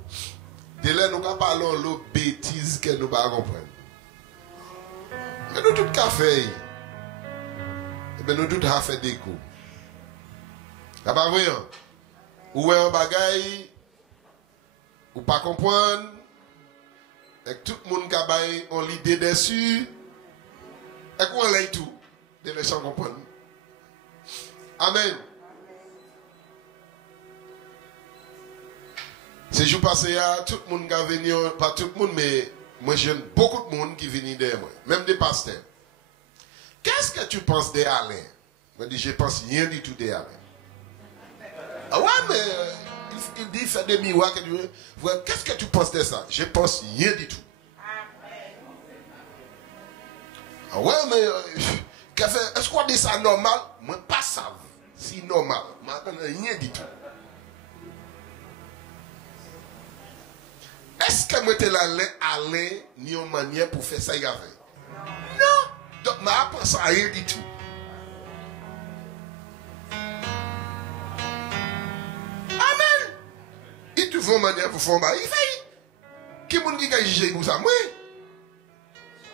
De là, nous parlons de bêtises que nous ne comprenons pas. Mais nous tout café. Et bien nous tous avons fait des coups. Là pas vrai. Ou un bagaille, ou pas comprendre, et tout le monde a l'idée dessus, et qu'on l'a tout, de les gens comprendre. Amen. Ces jours passés, tout le monde a venu, pas tout le monde, mais moi j'aime beaucoup de monde qui viennent derrière moi, même des pasteurs. Qu'est-ce que tu penses d'Alain? Je dis, je pense rien du tout d'Alain. Ah ouais, mais il dit, il fait des miracles. Qu'est-ce que tu penses de ça? Je pense rien du tout. Ah ouais, mais est-ce qu'on dit ça normal? Moi, pas ça. C'est normal. Moi, je ne rien du tout. Est-ce que moi, je allé ni une manière pour faire ça? Non. Donc, je ne pense à rien du tout. Amen. Il trouve une manière pour faire ça. Il fait. Qui est-ce qui a jugé pour ça? Moi.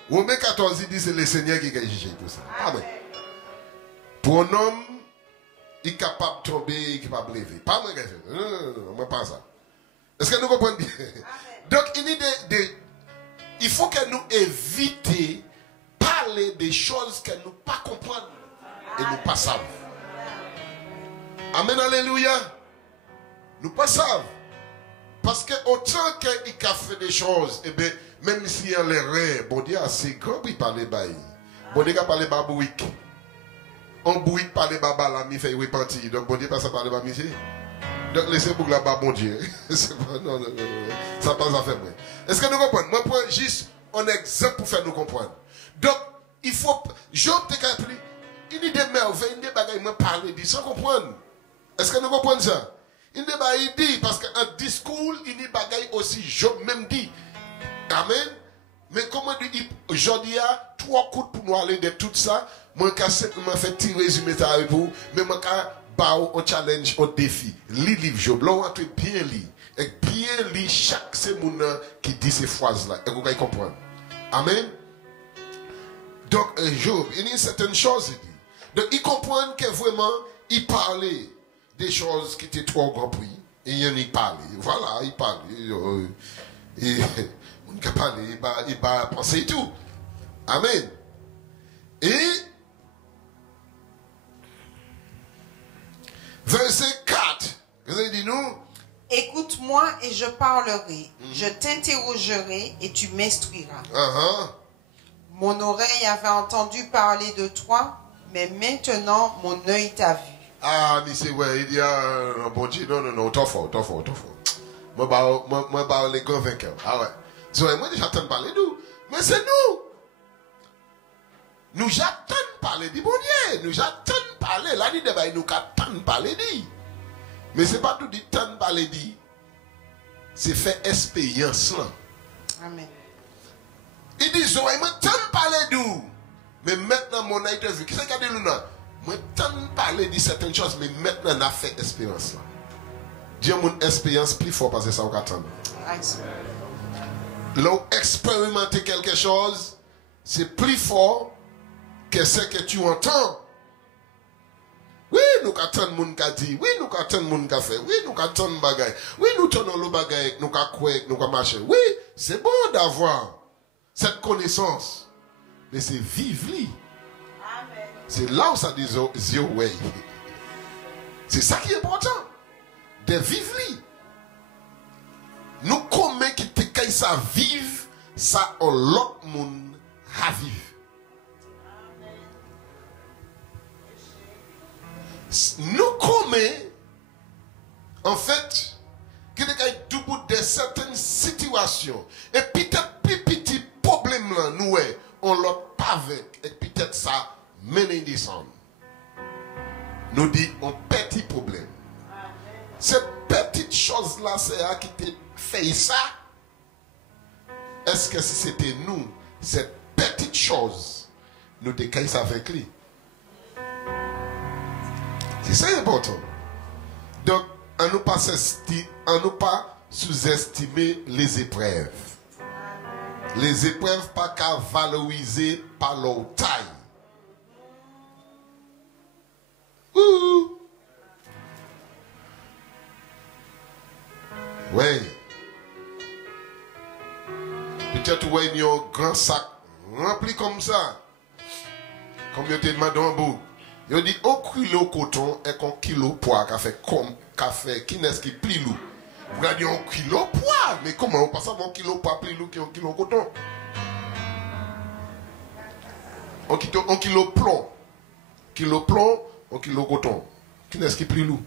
Romains 14, il dit c'est le Seigneur qui a jugé pour ça. Amen. Pour un homme, il est capable de tomber, il est capable de lever. Pas moi qui ai fait. Non, moi pas ça. Est-ce que nous comprenons bien? Donc, il faut que nous évitions parler des choses que nous ne comprenons pas et nous ne savons pas. Amen, alléluia. Parce que autant qu'il a fait des choses, et bien, même si il a l'erreur, bon Dieu assez grand pour parler bail. Bon Dieu a parlé babouik. On bouik parler baba la mi fait repentir. Donc bon Dieu pas ça parler baba monsieur. Donc laissez pour la bas bon Dieu. C'est pas non, ça pas ça fait moi. Est-ce que nous comprenons? Moi prends juste un exemple pour faire nous comprendre. Donc il faut Job te capter une idée merveille, une idée bagaille moi parler dit sans comprendre. Est-ce que nous comprenons ça? Une idée bagaille dit parce qu'un discours une idée bagaille aussi Job même dit. Amen. Mais comment dit aujourd'hui a 3 coups pour nous aller de tout ça, moi qu'à simplement fait petit résumé ça avec vous, mais moi qu'à au challenge, au défi. Lis livre Job, là on a bien lu. Et bien lu chaque sémoun qui dit ces phrases-là. Et vous allez comprendre. Amen. Donc, Job, il y a certaines choses, il dit. Donc, il comprend que vraiment, il parlait des choses qui étaient trop grandes pour lui. Et il parlait. Voilà, il parlait. Il parlait, il va penser et tout. Amen. Et, verset 4, vous avez dit nous? Écoute-moi et je parlerai. Je t'interrogerai et tu m'instruiras. Mon oreille avait entendu parler de toi, mais maintenant mon œil t'a vu. Ah, mais c'est ouais, il y a un bon Dieu. Non, t'en fort. Moi, les grands vainqueurs. Ah ouais. So, moi, j'attends parler de nous. Mais c'est nous. Nous j'attends parler du bon Dieu. Nous j'attends parler. Là, nous j'attends parler de. Mais c'est pas tout dit tant parler de. C'est faire expérience là. Amen. Il dit, so, moi, tant parler de. Mais maintenant, mon œil t'a vu. Qu'est-ce qu'il y a de nous là? Moi, tant parler de certaines choses, mais maintenant, on a fait expérience là. Dieu, mon expérience plus fort parce que ça, on attend. Là, expérimenter quelque chose, c'est plus fort que ce que tu entends. Oui, nous attendons mon qui dit, oui, nous attendons mon qui fait, oui, nous attendons bagaille, oui, nous tenons le bagaille, nous quoi, nous marcher. Oui, c'est bon d'avoir cette connaissance, mais c'est vivre. C'est là où ça dit zéro way. C'est ça qui est important. De vivre. Nous comment qui te caille ça vive, ça en l'autre monde à vivre. Nous comment en fait qui te caille du bout de certaines situations et peut-être plus petit problème là nous on l'a pas avec et peut-être ça mener descendre. Nous dit un petit problème. Cette petite chose là c'est à qui te fait ça. Est-ce que si c'était nous, cette petite chose, nous décaillons ça avec lui? C'est ça important. Donc, on ne pas sous-estimer les épreuves. Les épreuves pas qu'à valoriser par leur taille. Oui. Peut-être où il y a un grand sac rempli comme ça. Comme je te demande en bout. Il dit 1 kilo coton et 1 kilo poids qui fait comme café qui n'est-ce qui plie lourd. Vous avez dit 1 kilo poids. Mais comment on passe à 1 kilo poids plie lourd qui 1 kilo coton? 1 kilo plomb. Kilo plomb, 1 kilo coton. Qui n'est-ce qui plie lourd?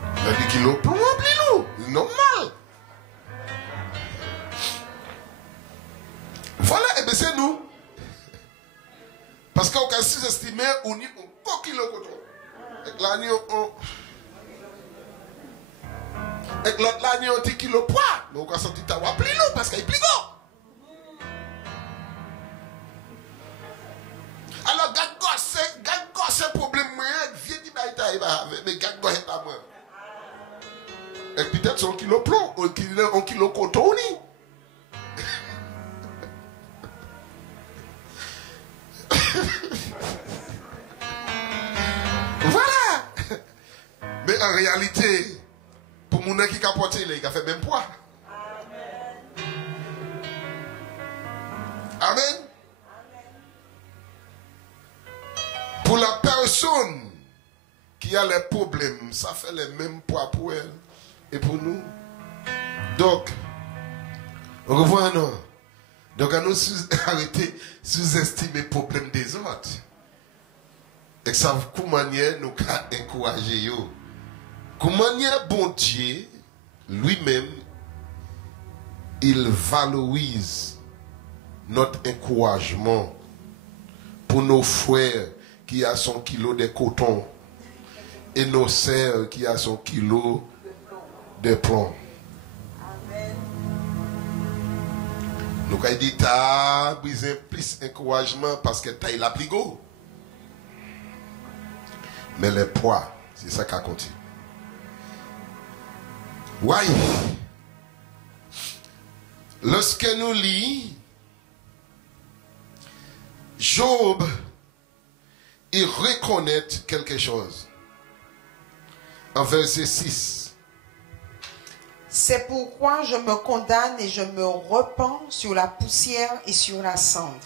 Il a dit kilo plomb plie lourd. Normal. Voilà, et bien c'est nous. Parce qu'on a sous-estimé, on y a 1 kilo de coton. Et là, on a 1 kilo de poids. Mais on a senti ta voix plus lourd parce qu'il est plus gros. Alors, gagne c'est problème, viens dire, mais gagne c'est pas moi. Et peut-être c'est 1 kilo de plomb, 1 kilo de coton. Voilà. Mais en réalité, pour mon qui a porté, il a fait même poids. Amen. Pour la personne qui a les problèmes, ça fait le même poids pour elle et pour nous. Donc, on revoit un an. Donc, à nous arrêter sous-estimer les problèmes des autres. Et ça, comment nous encourager. Comment bon Dieu, lui-même, il valorise notre encouragement pour nos frères qui a son kilo de coton et nos sœurs qui a son kilo de plomb. Nous avons dit que tu as besoin plus d'encouragement parce que tu as la plus gros. Mais le poids, c'est ça qui a continué. Oui. Lorsque nous lisons, Job, il reconnaît quelque chose. En verset 6. C'est pourquoi je me condamne et je me repens sur la poussière et sur la cendre.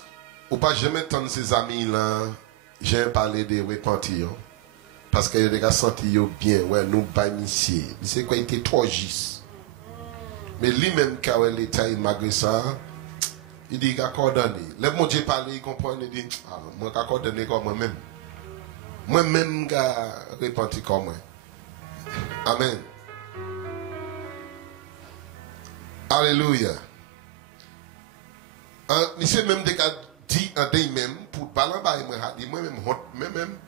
Ou pas jamais entendre ces amis-là, j'ai parlé de repentir. Parce que les gars senti bien, ouais, nous bâmissions. C'est quoi, il était trop juste. Mais lui-même, quand il était malgré ça, il dit qu'il a condamné. Le mon Dieu parle, il comprend, il dit, ah, moi, je condamné comme moi-même. Moi-même, je repenti comme moi. Amen. Alléluia. Monsieur même dit en lui-même, pour parler, moi-même,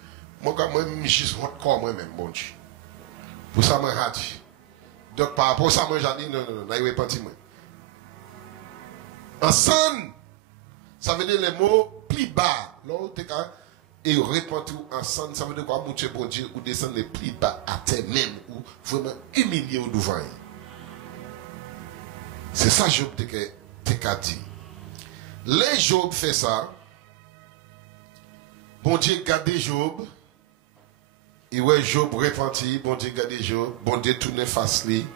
moi-même, juste honte comme moi-même, bon Dieu. Pour ça, moi, j'ai dit. Donc, par rapport à ça, moi, j'ai dit, non, je vais repentir, moi. Ensemble, ça veut dire les mots plus bas. L'autre, et repentir ensemble, ça veut dire quoi, mon Dieu, bon Dieu, ou descendre les plus bas à terre même, ou vraiment humilier ou devant. C'est ça, Job, t'es dit. Les Job fait ça. Bon Dieu, gardez Job. Et ouais, Job repenti, bon Dieu gardez Job, bon Dieu tourne face lui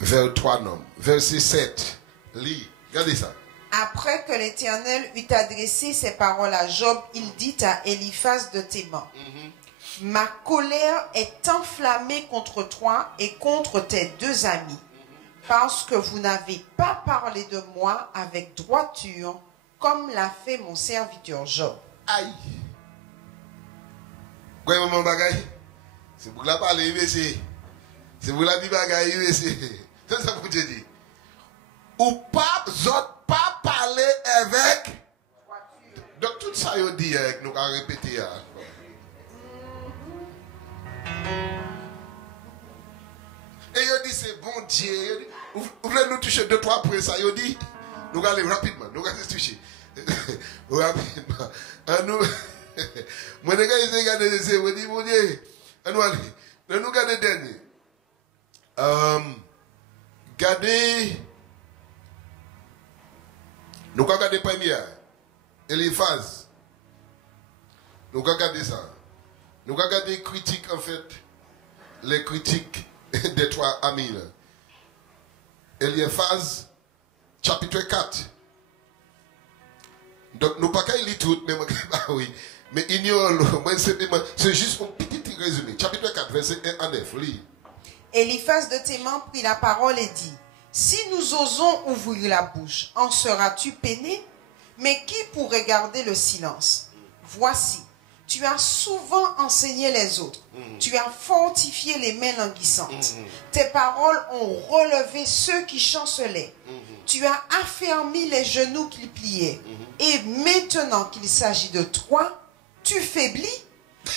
vers trois noms. Verset 7. Lis, regardez ça. Après que l'Éternel eut adressé ces paroles à Job, il dit à Eliphaz de Théman, ma colère est enflammée contre toi et contre tes deux amis, parce que vous n'avez pas parlé de moi avec droiture, comme l'a fait mon serviteur Job. Aïe. Quoi, maman bagaille? C'est pour la parler, c'est pour la dire bagaille, c'est ça pour te dire. Ou pas, pas parler avec. Donc tout ça, il dit, nous allons répéter. Et il dit, c'est bon Dieu. Vous voulez nous toucher 2-3 points, ça, il dit, nous allons aller rapidement, nous allons se toucher. Rapidement. Nous, moi, les gars, ils regardent les yeux, ils disent, mon Dieu, nous allons, nous regardons le dernier. Regardez, nous allons regarder première, Eliphaz. Nous allons regarder ça. Nous allons regarder les critiques, en fait, les critiques des trois amis. Eliphaz, chapitre 4. Donc, nous ne pouvons pas lire tout, mais oui. Mais ignore, c'est juste un petit résumé. Chapitre 4, verset 1 à 9. Lis. Eliphaz de Théman prit la parole et dit, si nous osons ouvrir la bouche, en seras-tu peiné? Mais qui pourrait garder le silence? Voici, tu as souvent enseigné les autres. Tu as fortifié les mains languissantes. Tes paroles ont relevé ceux qui chancelaient. Tu as affermi les genoux qu'ils pliaient. Et maintenant qu'il s'agit de toi, tu faiblis.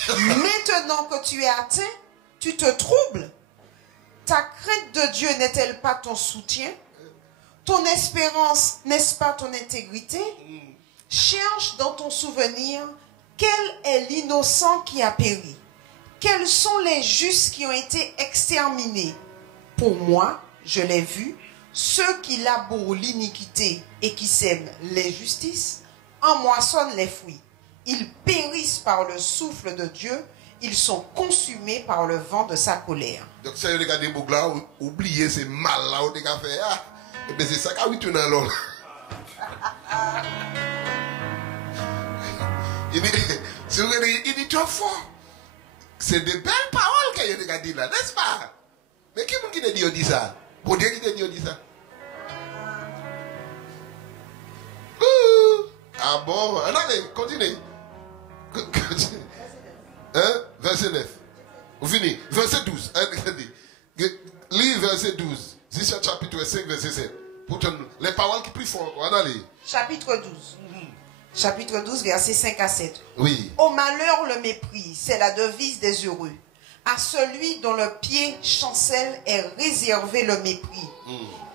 Maintenant que tu es atteint, tu te troubles. Ta crainte de Dieu n'est-elle pas ton soutien? Ton espérance, n'est-ce pas ton intégrité? Cherche dans ton souvenir quel est l'innocent qui a péri. Quels sont les justes qui ont été exterminés? Pour moi, je l'ai vu, ceux qui labourent l'iniquité et qui sèment l'injustice en moissonnent les fruits. Ils périssent par le souffle de Dieu, ils sont consumés par le vent de sa colère. Donc, si vous regardez les là, oubliez ces mal là, vous avez fait, et bien c'est ça qui a tourné alors. Il dit trop fort. C'est de belles paroles qu'il a dit là, n'est-ce pas? Mais qui a dit ça? Bon Dieu qui te dit ça. Ah bon, allez, continuez. Hein? Verset 9. Vous finissez. Verset 12. Lis verset 12. Zisha chapitre 5, verset 7. Les paroles qui prient fort. Allez. Chapitre 12. Chapitre 12, verset 5 à 7. Oui. Au malheur, le mépris, c'est la devise des heureux. À celui dont le pied chancelle est réservé le mépris.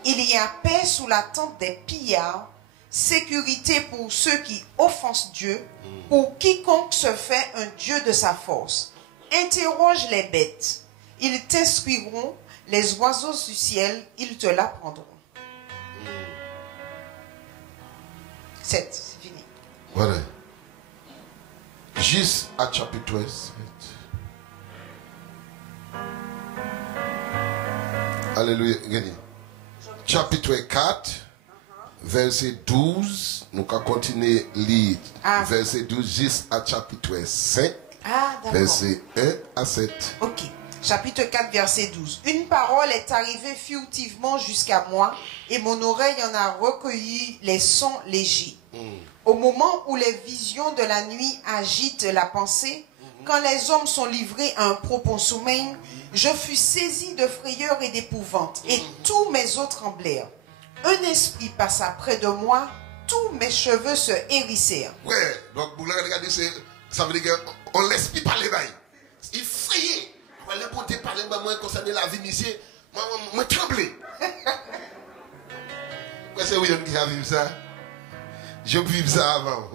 Il y a paix sous la tente des pillards, sécurité pour ceux qui offensent Dieu, pour quiconque se fait un Dieu de sa force. Interroge les bêtes, ils t'instruiront, les oiseaux du ciel, ils te l'apprendront. 7, c'est fini. Voilà. Juste à chapitre 7. Alléluia. Chapitre 4, verset 12. Nous allons continuer à lire. Verset 12 jusqu'à chapitre 5. Verset 1 à 7. Ok. Chapitre 4, verset 12. Une parole est arrivée furtivement jusqu'à moi et mon oreille en a recueilli les sons légers. Au moment où les visions de la nuit agitent la pensée, quand les hommes sont livrés à un profond sommeil, je fus saisi de frayeur et d'épouvante, et tous mes os tremblèrent. Un esprit passa près de moi, tous mes cheveux se hérissèrent. Ouais, donc vous regardez, ça veut dire qu'on l'esprit parler bail. Il frayait. On va l'écouter parler moi concernant la vie ici. Moi tremblé. C'est William qui a vécu ça. Je vis ça avant.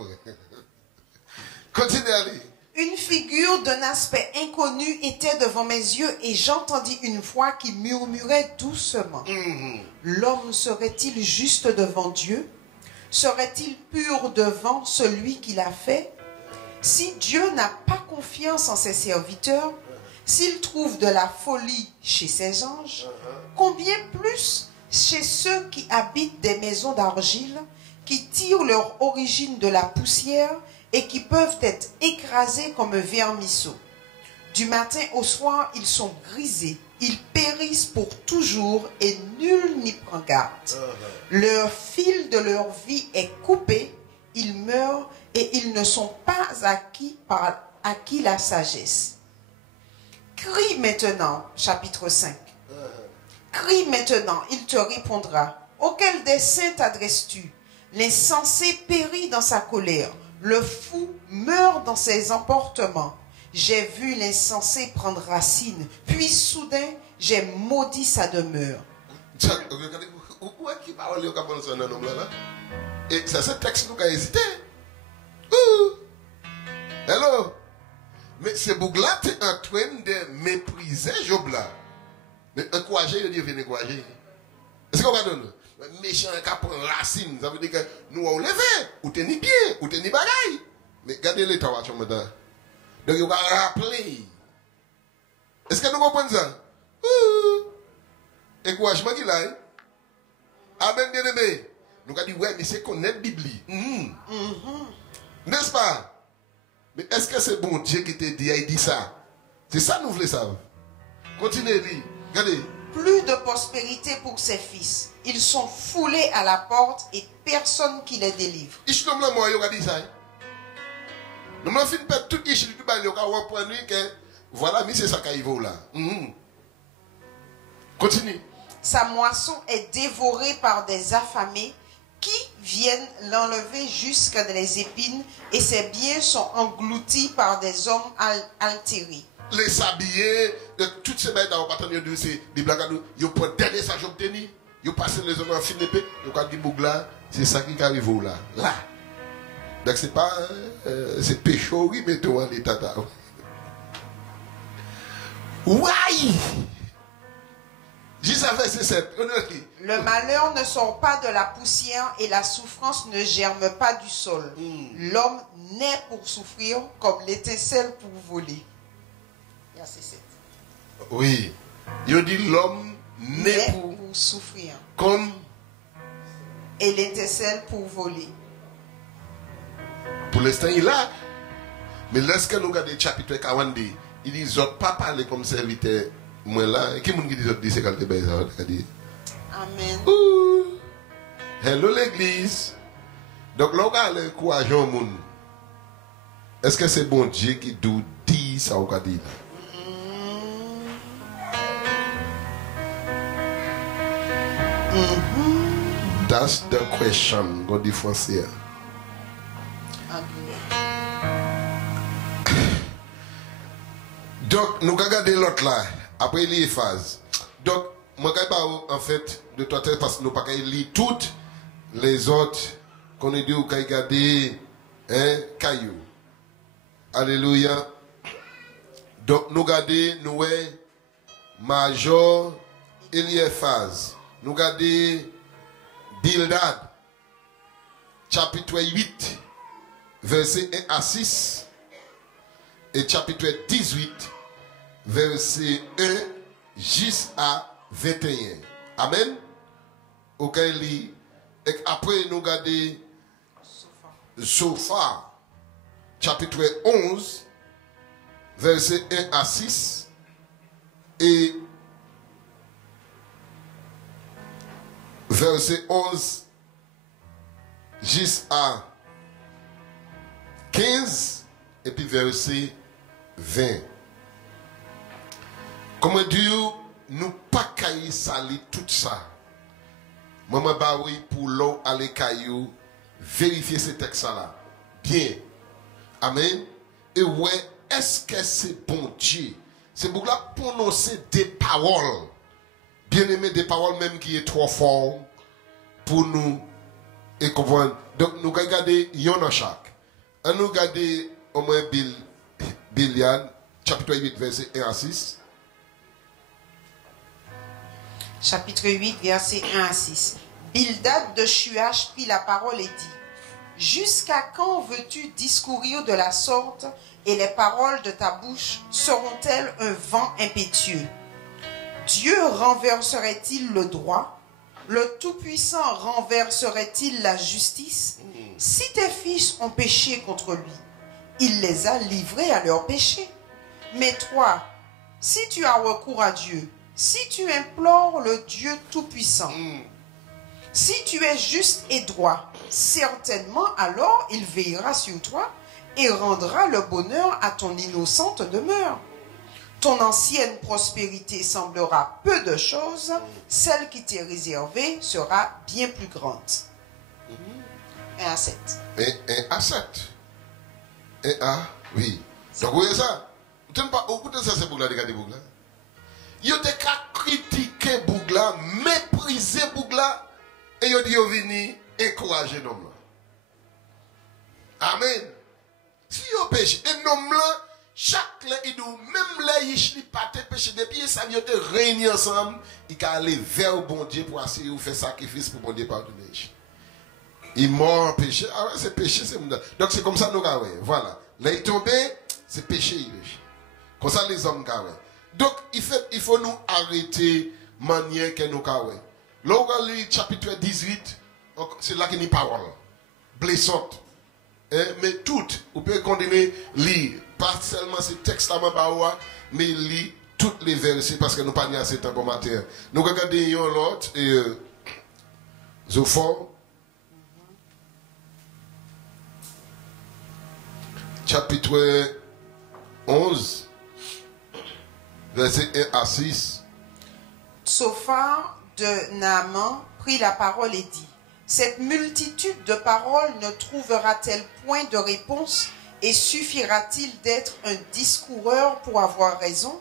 Continuez à lire. Une figure d'un aspect inconnu était devant mes yeux et j'entendis une voix qui murmurait doucement. L'homme serait-il juste devant Dieu? Serait-il pur devant celui qui l'a fait? Si Dieu n'a pas confiance en ses serviteurs, s'il trouve de la folie chez ses anges, combien plus chez ceux qui habitent des maisons d'argile, qui tirent leur origine de la poussière et qui peuvent être écrasés comme un vermisseau. Du matin au soir, ils sont grisés, ils périssent pour toujours et nul n'y prend garde. Leur fil de leur vie est coupé, ils meurent et ils ne sont pas acquis la sagesse. Crie maintenant, chapitre 5. Crie maintenant, il te répondra. Auquel des saints t'adresses-tu? L'insensé périt dans sa colère. Le fou meurt dans ses emportements. J'ai vu l'insensé prendre racine, puis soudain, j'ai maudit sa demeure. Où est-ce qu'il parle au Capon son homme là? Et c'est ce texte nous qui a hésité. Hello? Mais c'est Bougla qui est en train de mépriser Job là. Mais encourager, il dit venez encourager. Est-ce qu'on va donner? Méchant qui prend racine, ça veut dire que nous on levé, ou tenir bien, ou tenir bagaille. Mais regardez l'état où maintenant. Donc il va rappeler. Est-ce que nous comprenons ça? Encouragement qu'il a. Amen bien aimé. Nous avons dit ouais, mais c'est connaître la Bible. N'est-ce pas? Mais est-ce que c'est bon Dieu qui t'a dit, il dit ça? C'est ça que nous voulons savoir. Continuez à lire. Regardez. Plus de prospérité pour ses fils. Ils sont foulés à la porte et personne qui les délivre. Voilà, mais c'est ça qu'il vaut là. Continue. Sa moisson est dévorée par des affamés qui viennent l'enlever jusqu'à les épines et ses biens sont engloutis par des hommes altérés. Les sabliers, toutes ces bêtes dans le bâton de c'est des blagues, ils prennent dernier ça j'obtenu, ils passent les hommes en fin d'épée, ils ont dit bougla, c'est ça qui arrive là. Là. Donc c'est pas c'est pécho qui met toi en l'état. Ouaille! Juste après c'est 7. Le malheur ne sort pas de la poussière et la souffrance ne germe pas du sol. L'homme naît pour souffrir comme l'étincelle pour voler. Verset 7. Oui. Il dit l'homme naît pour souffrir. Comme. Et l'étincelle pour voler. Pour l'instant, il a. Mais lorsque nous regardons le chapitre 40, il dit, ils n'ont pas parlé comme serviteur. Moi là, qui m'a dit, c'est quand tu as dit. Amen. Ouh. Hello l'église. Donc là, on a le courage au monde. Est-ce que c'est bon Dieu qui dit ça ou dit? That's the question. God dit français. Donc, nous regardons l'autre là. Après, les phases. Donc, moi, je pas en fait de toi parce que nous pas lire toutes les autres qu'on a dit ou qu'on garder caillou. Alléluia. Donc, nous regardons, nous Major Eliéphaz. Nous regardons Bildad, chapitre 8, verset 1 à 6, et chapitre 18, verset 1 jusqu'à 21. Amen. Auquel lit. Et après, nous regardons Sophar, chapitre 11, verset 1 à 6, et verset 11 jusqu'à 15 et puis verset 20. Comment dire, nous pas cailler sali tout ça. Maman Baoui pour l'eau aller caillou, vérifier ces textes là. Bien. Amen. Et ouais, est-ce que c'est bon Dieu? C'est pour là prononcer des paroles. Bien aimé, des paroles même qui est trop fort pour nous et comprendre. Donc nous regardons yon en chaque. Et nous regardons au moins Bilian, chapitre 8, verset 1 à 6. Chapitre 8, verset 1 à 6. Bildad de Shuach prit la parole et dit: Jusqu'à quand veux-tu discourir de la sorte, et les paroles de ta bouche seront-elles un vent impétueux? Dieu renverserait-il le droit? Le Tout-Puissant renverserait-il la justice? Si tes fils ont péché contre lui, il les a livrés à leur péché. Mais toi, si tu as recours à Dieu, si tu implores le Dieu Tout-Puissant, si tu es juste et droit, certainement alors il veillera sur toi et rendra le bonheur à ton innocente demeure. Ton ancienne prospérité semblera peu de choses, celle qui t'est réservée sera bien plus grande. 1 à 7. 1 à 7. 1 à, oui. Donc, vous voyez ça? Vous n'avez pas beaucoup de ça, c'est Bougla, regardez Bougla. Il y a des cas critiquer Bougla, mépriser Bougla, et il dit, venir encourager l'homme là. Amen. Si vous péchez, et l'homme là, chaque là, il dit, même là, il n'y a pas de péché, depuis ça, il y a des réunions ensemble, il peut aller vers le bon Dieu pour essayer de faire sacrifice pour bon Dieu pardonner. Il mort en péché. Ah ouais, c'est péché, c'est monde. Donc c'est comme ça nous gars. Voilà. Là il tombé, c'est péché. Comme ça les hommes gars. Donc il faut nous arrêter manière que nous gars. Là on va lire chapitre 18, c'est là qu'il y a une parole blessante. Mais toutes, vous pouvez continuer lire, pas seulement ces textes là, mais lire toutes les versets parce que nous pas assez de temps pour matin. Nous regardons l'autre et Zophor. Chapitre 11, verset 1 à 6. Sophar de Naaman prit la parole et dit: Cette multitude de paroles ne trouvera-t-elle point de réponse, et suffira-t-il d'être un discoureur pour avoir raison?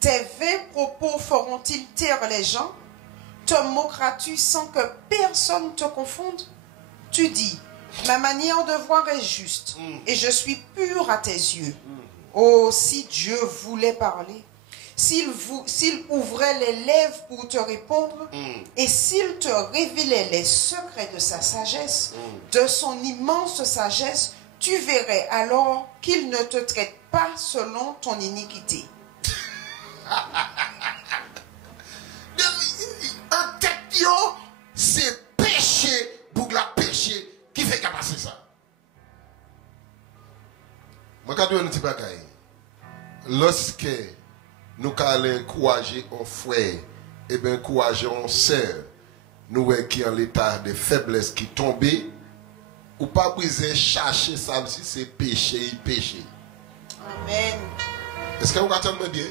Tes 20 propos feront-ils taire les gens? Te moqueras-tu sans que personne te confonde? Tu dis: Ma manière de voir est juste, et je suis pur à tes yeux. Oh, si Dieu voulait parler, s'il ouvrait les lèvres pour te répondre, et s'il te révélait les secrets de sa sagesse, de son immense sagesse, tu verrais alors qu'il ne te traite pas selon ton iniquité. En tête, c'est péché, bougla péché. Qui fait qu'à passer ça? Moi, quand on dit bagaille, lorsque nous allons encourager un frère eh bien, encourageons sœurs, nous qui en l'état de faiblesse qui tombent, ou pas briser, chercher ça si c'est péché, péché. Amen. Est-ce que vous entendez bien?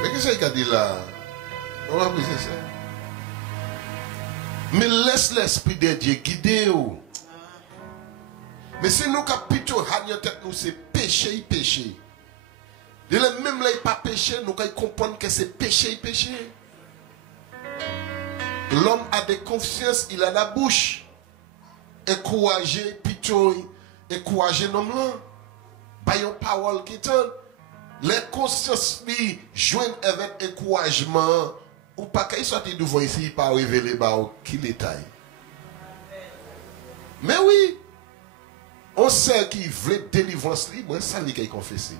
Mais qu'est-ce qu'il a dit là? On va briser ça. Mais laisse l'esprit de Dieu guider. Mais si nous capitons en tête nous c'est péché, péché. De même là il pas péché, nous comprendre que c'est péché, péché. L'homme a des confiances, il a la bouche. Encourager, plutôt, encourager l'homme là. Bayon parole qui donne. Les consciences lui joignent avec encouragement. Ou pas qu'il soit devant ici, pas révéler qui détaille. Mais oui, on sait qui veut délivrance libre, moi savais qu'il confessé.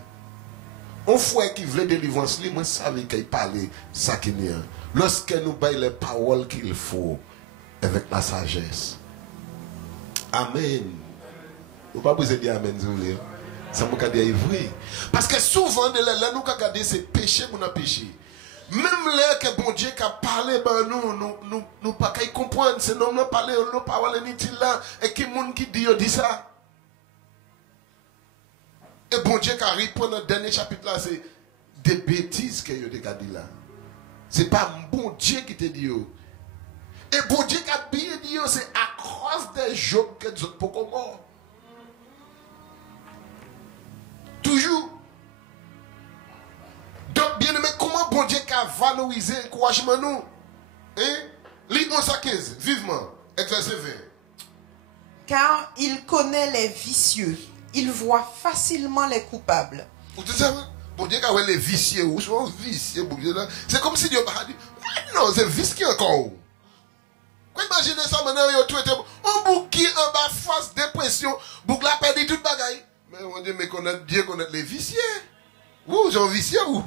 On frère qui veut délivrance libre, moi savais qu'il parlait ça qui n'est. Lorsque nous baillons les paroles qu'il faut avec la sagesse. Amen. Vous ne pouvez pas dire amen, vous ça me dire vrai. Parce que souvent, là, nous regardons ces péchés, nous avons péché. Même là que bon Dieu a parlé, nous pas comprendre. C'est nous qui parlé, nous parlons là, et qui monde qui dit ça. Et bon Dieu a répondu dans le dernier chapitre là, c'est des bêtises que vous avez dit là. C'est pas bon Dieu qui te dit. Et bon Dieu qui a bien dit, c'est à cause des jours que nous sommes pas morts. Toujours. Donc, bien aimé, comment bon Dieu a valorisé l'encouragement nous? Hein? Lis 11 à 15, vivement, verset 20. Car il connaît les vicieux, il voit facilement les coupables. Vous savez, bon Dieu a les vicieux, ou sont vicieux, c'est comme si Dieu m'a dit, non, c'est vicieux encore. Imaginez ça maintenant, on boucle en bas, face, dépression, boucle la perdu toute bagaille. Mais on dit, mais Dieu connaît les vicieux. Vous, j'en vicieux ou?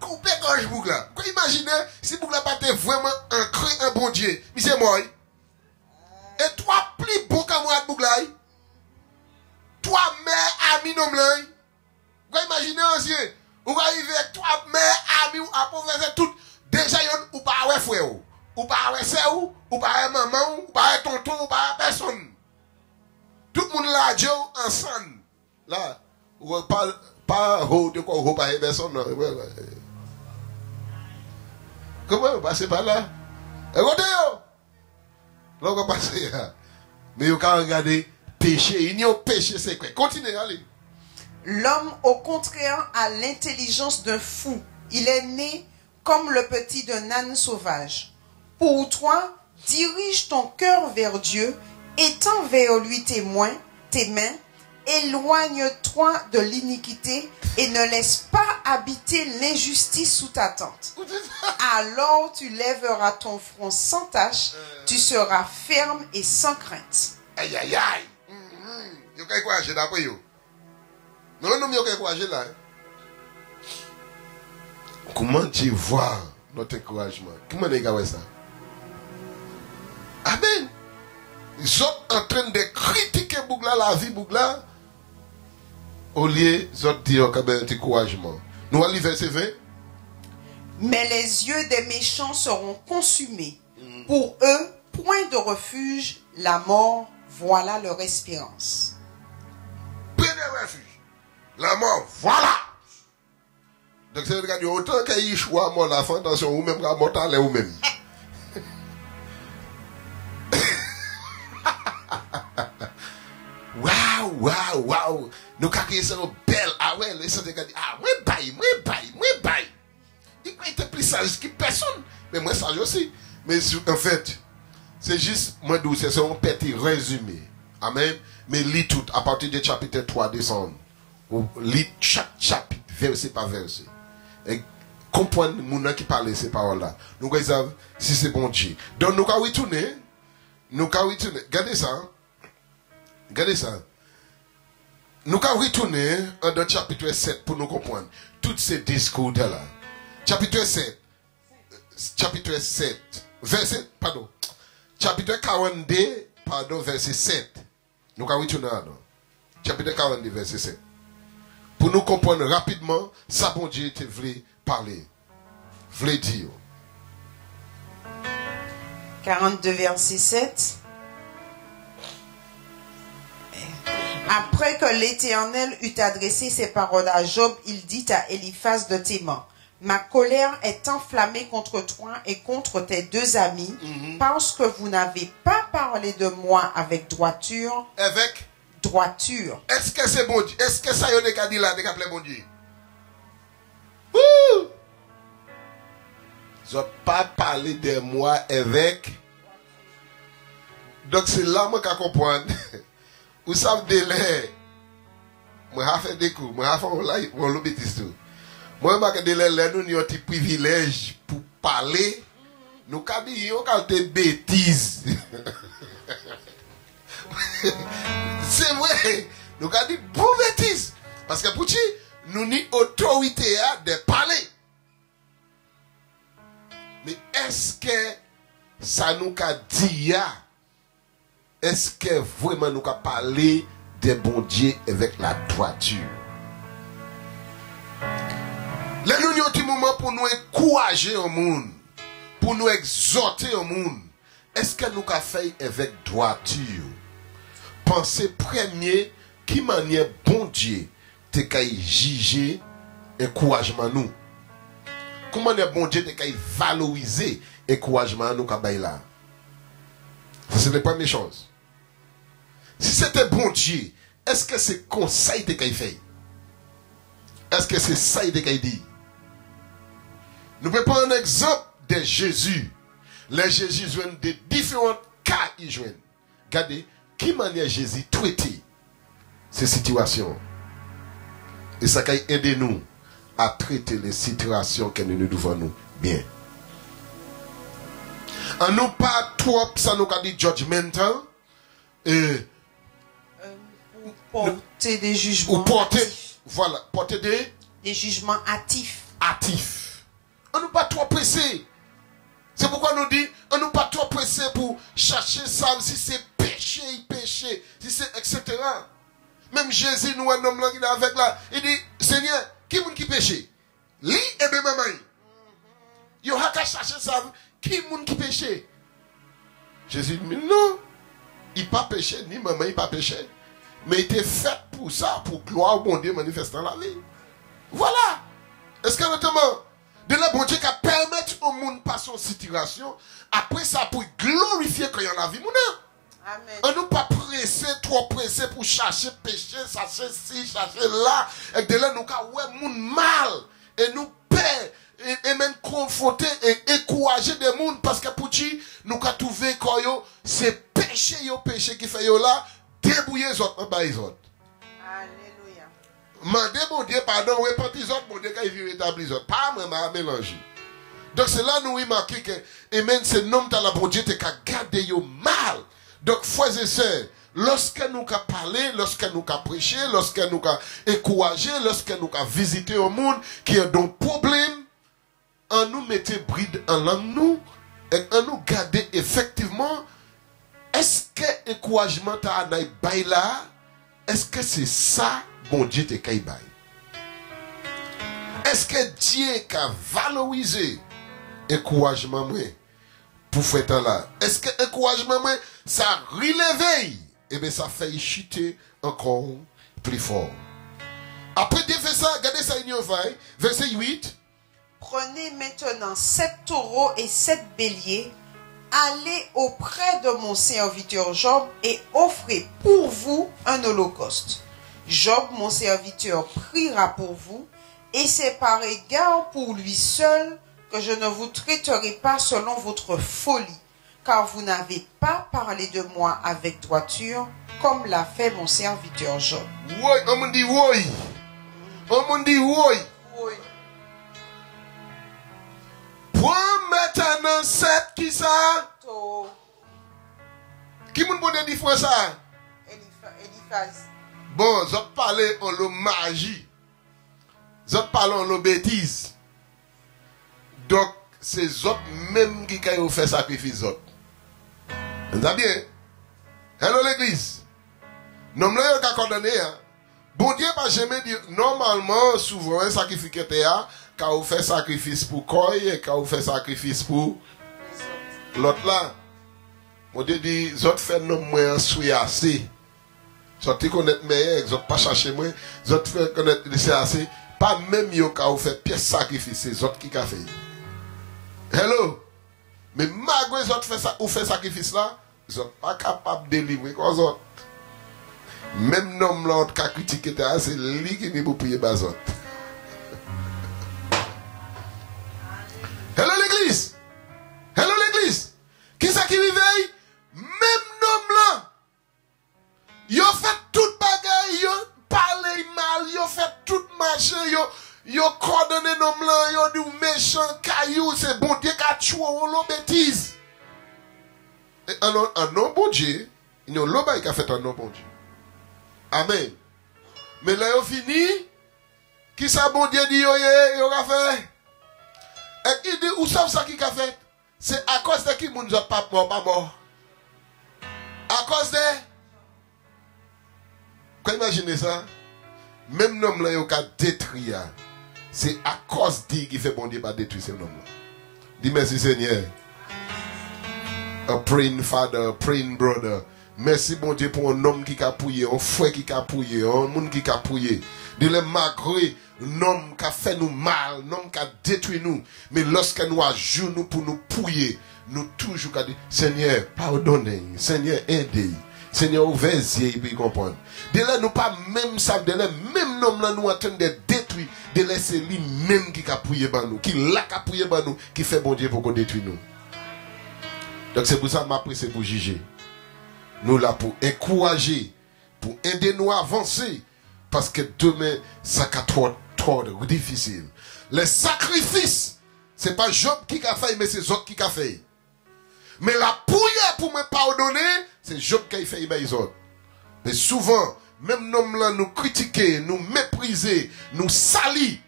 Coupez gorge boucle là. Imaginez si boucle là pas été vraiment ancré un bon Dieu. Mais c'est moi. Et toi, plus bon camarade boucle là. Toi, mère, ami, non là. Vous imaginez aussi. Vous arrivez avec toi, mère, ami, ou à tout. Déjà, ou pas ouais frère, ou pas ouais sœur, ou pas maman, ou pas tonton, ou pas personne. Tout le monde là, Dieu, ensemble. Là, pas de quoi, ou pas personne. Comment vous passez par là? Regardez, là, on va passer là. Mais vous pouvez regarder, péché, il y a péché, c'est quoi? Continuez, allez. L'homme, au contraire, a l'intelligence d'un fou. Il est né comme le petit d'un âne sauvage. Pour toi, dirige ton cœur vers Dieu, étends vers lui tes mains, éloigne-toi de l'iniquité et ne laisse pas habiter l'injustice sous ta tente. Alors tu lèveras ton front sans tache, tu seras ferme et sans crainte. Aïe aïe aïe. Vous avez encouragé d'après vous. Non, vous avez encouragé là. Comment tu vois notre encouragement? Comment vous avez ça? Amen. Ils sont en train de critiquer Bougla, la vie Bougla. Au lieu de dire qu'il y a un encouragement. Nous allons verset 20. Mais les yeux des méchants seront consumés. Pour eux, point de refuge, la mort, voilà leur espérance. Point de refuge. La mort, voilà. Donc c'est le autant qu'il y a choix mort la fin, attention, ou même qu'à mortal ou même. Waouh. Nous avons sont belles. Ah ouais, les gens disent, ah, moi baille. Il était plus sage que personne. Mais moi sage aussi. Mais en fait, c'est juste, moi douce, c'est un petit résumé. Amen. Mais lis tout, à partir du chapitre 3 descendre. Lis chaque chapitre, verset par verset. Et comprendre les gens qui parlent ces paroles-là. Nous savons si c'est bon Dieu. Donc nous allons retourner. Regardez ça. Nous allons retourner dans le chapitre 7 pour nous comprendre tous ces discours-là. Chapitre 7, chapitre 42, verset 7. Nous allons retourner là. chapitre 42, verset 5. Pour nous comprendre rapidement, ça bon Dieu te voulait parler, voulait dire. 42, verset 7. Après que l'Éternel eut adressé ces paroles à Job, il dit à Eliphaz de Théman, ma colère est enflammée contre toi et contre tes deux amis, parce que vous n'avez pas parlé de moi avec droiture. Avec droiture. Est-ce que c'est bon Dieu? Est-ce que ça y est dit là, de bon Dieu? Ils n'ont pas parlé de moi avec. Donc c'est là que je comprends. Vous savez, moi j'ai fait des coups, moi j'ai fait un bêtise tout. Moi je dis que nous avons un petit privilège pour parler. Nous avons dit que des bêtises. C'est vrai. Nous avons dit pour bêtises. Parce que pour qui nous avons autorité de parler. Mais est-ce que ça nous a dit est-ce que vraiment nous avons parlé de bon Dieu avec la droiture? Là, nous avons un petit moment pour nous encourager au monde, pour nous exhorter au monde. Est-ce que nous avons fait avec droiture? Pensez premier, qui manière bon Dieu te juger encouragement nous? Comment est bon Dieu te valoriser encouragement nous là? Ça c'est la première chose. Si c'était bon Dieu, est-ce que c'est conseil de qu'il fait? Est-ce que c'est ça qu'il dit? Nous pouvons prendre un exemple de Jésus. Les Jésus jouent de différents cas. Regardez, qui manière Jésus traiter ces situations? Et ça va aider nous à traiter les situations que nous devons nous bien. En nous pas trop, ça nous a dit judgmental. Porter des jugements. Ou porter, hâtifs. voilà, porter des jugements hâtifs. Hâtifs. On nous pas trop pressé. C'est pourquoi nous dit, on nous pas trop pressé pour chercher ça, si c'est péché, péché, si c'est etc. Même Jésus, nous, un homme là, il est avec là, il dit, Seigneur, qui moun qui péché? Lui et bien maman. Il a qu'à chercher ça, qui moun qui péché? Jésus dit, non, il pas péché, ni maman, il pas péché. Mais il était fait pour ça, pour gloire au bon Dieu manifestant la vie. Voilà. Est-ce que notamment, de là, bon Dieu qui permettre au monde passer en situation, après ça, pour glorifier quand il y en a vie, Amen. On nous pas pressé, trop pressé pour chercher péché, chercher ci, chercher là. Et de là, nous avons ouais, moun mal. Et nous paix. Et même confronter et encourager des mondes. Parce que pour qui, nous avons trouvé que c'est péché, péché qui fait là. Débrouiller les autres, pas les autres. Alléluia. Mandez mon Dieu pardon, oui, pas les autres, mon Dieu, quand il vient rétablir les autres. Pas même à mélanger. Donc c'est là nous remarquons que, et même c'est nom de la bon Dieu, qui a gardé yo mal. Donc, frères et sœurs, lorsque nous avons parlé, lorsque nous avons prêché, lorsque nous avons encouragé, lorsque nous avons visité au monde qui a donc problème, on nous mettait bride en langue nous, et on nous gardait effectivement, est-ce que encouragement t'a bail là, est-ce que c'est ça, bon Dieu te kay bail? Est-ce que Dieu a valorisé encouragement moi pour faire temps là? Est-ce que encouragement moi ça relève et bien ça fait chuter encore plus fort. Après de faire ça, regardez ça verset 8. Prenez maintenant 7 taureaux et 7 béliers, allez auprès de mon serviteur Job et offrez pour vous un holocauste. Job, mon serviteur, priera pour vous, et c'est par égard pour lui seul que je ne vous traiterai pas selon votre folie, car vous n'avez pas parlé de moi avec droiture, comme l'a fait mon serviteur Job. Oui, on me dit oui. On me dit oui. Oui. Prends maintenant 7 qui ça? Qui m'a dit dire ça? Eliphaz. Bon, je parle en le magie. Je parle en le bêtise. Donc, c'est autres même qui ont fait sacrifice autres. Vous avez bien? Hello l'église. Non, là, il y a condamné. Bon Dieu, pas jamais dire, normalement, souvent, un sacrifice quand on fait sacrifice pour quoi et quand on fait sacrifice pour l'autre là. Mon Dieu dit, les autres font non moins souillé assez. Les autres connaissent meilleur, les autres pas chercher moins, les autres font connaître c'est assez. Pas même yo quand on fait pièce sacrifice, c'est les autres qui ont fait. Hello? Mais malgré les autres fait sacrifice là, ils sont pas capables de délivrer comme les autres. Même nom l'autre qui a critiqué, c'est lui qui est pour prier les autres. Hello l'église. Hello l'église. Qui ça qui réveille? Même nom là. Yo fait toute bagaille, yo parle mal, yo fait tout marché, yo coordonné nom là, yo du méchant caillou, c'est bon Dieu qui a tué l'eau bêtise. Un non bon Dieu, il y a l'eau qui a fait un non bon Dieu. Amen. Mais là yo fini, qui ça bon Dieu dit yo a fait? Et qui dit, où savez ça qui a fait? C'est à cause de qui moun pas mort. À cause de... Vous imaginez ça? Même l'homme là, il a détruit. C'est à cause de qui fait bon Dieu pas détruire ce homme là. Dis merci Seigneur. A praying father, a praying brother. Merci bon Dieu pour un homme qui a pouillé, un frère qui a pouillé, un monde qui a pouillé. Dis-le malgré un homme qui a fait nous mal, un homme qui a détruit nous. Mais lorsque nous ajoutons nous pour nous pouiller, nous toujours qu'à dire, Seigneur, pardonnez, Seigneur, aidez. Seigneur, ouvrez les yeux et comprendre. Dis-le nous pas même ça, même homme là nous en train de détruire, de laisser lui même qui a pouillé par nous, qui l'a pouillé par nous, qui fait bon Dieu pour qu'on détruise nous. Donc c'est pour ça que je c'est pour juger. Nous là pour encourager, pour aider nous à avancer. Parce que demain, ça va trop difficile. Les sacrifices, ce n'est pas Job qui a fait, mais c'est Job qui a fait. Mais la prière pour me pardonner, c'est Job qui a fait, mais les autres. Mais souvent, même nous là nous critiquer, nous mépriser, nous salir,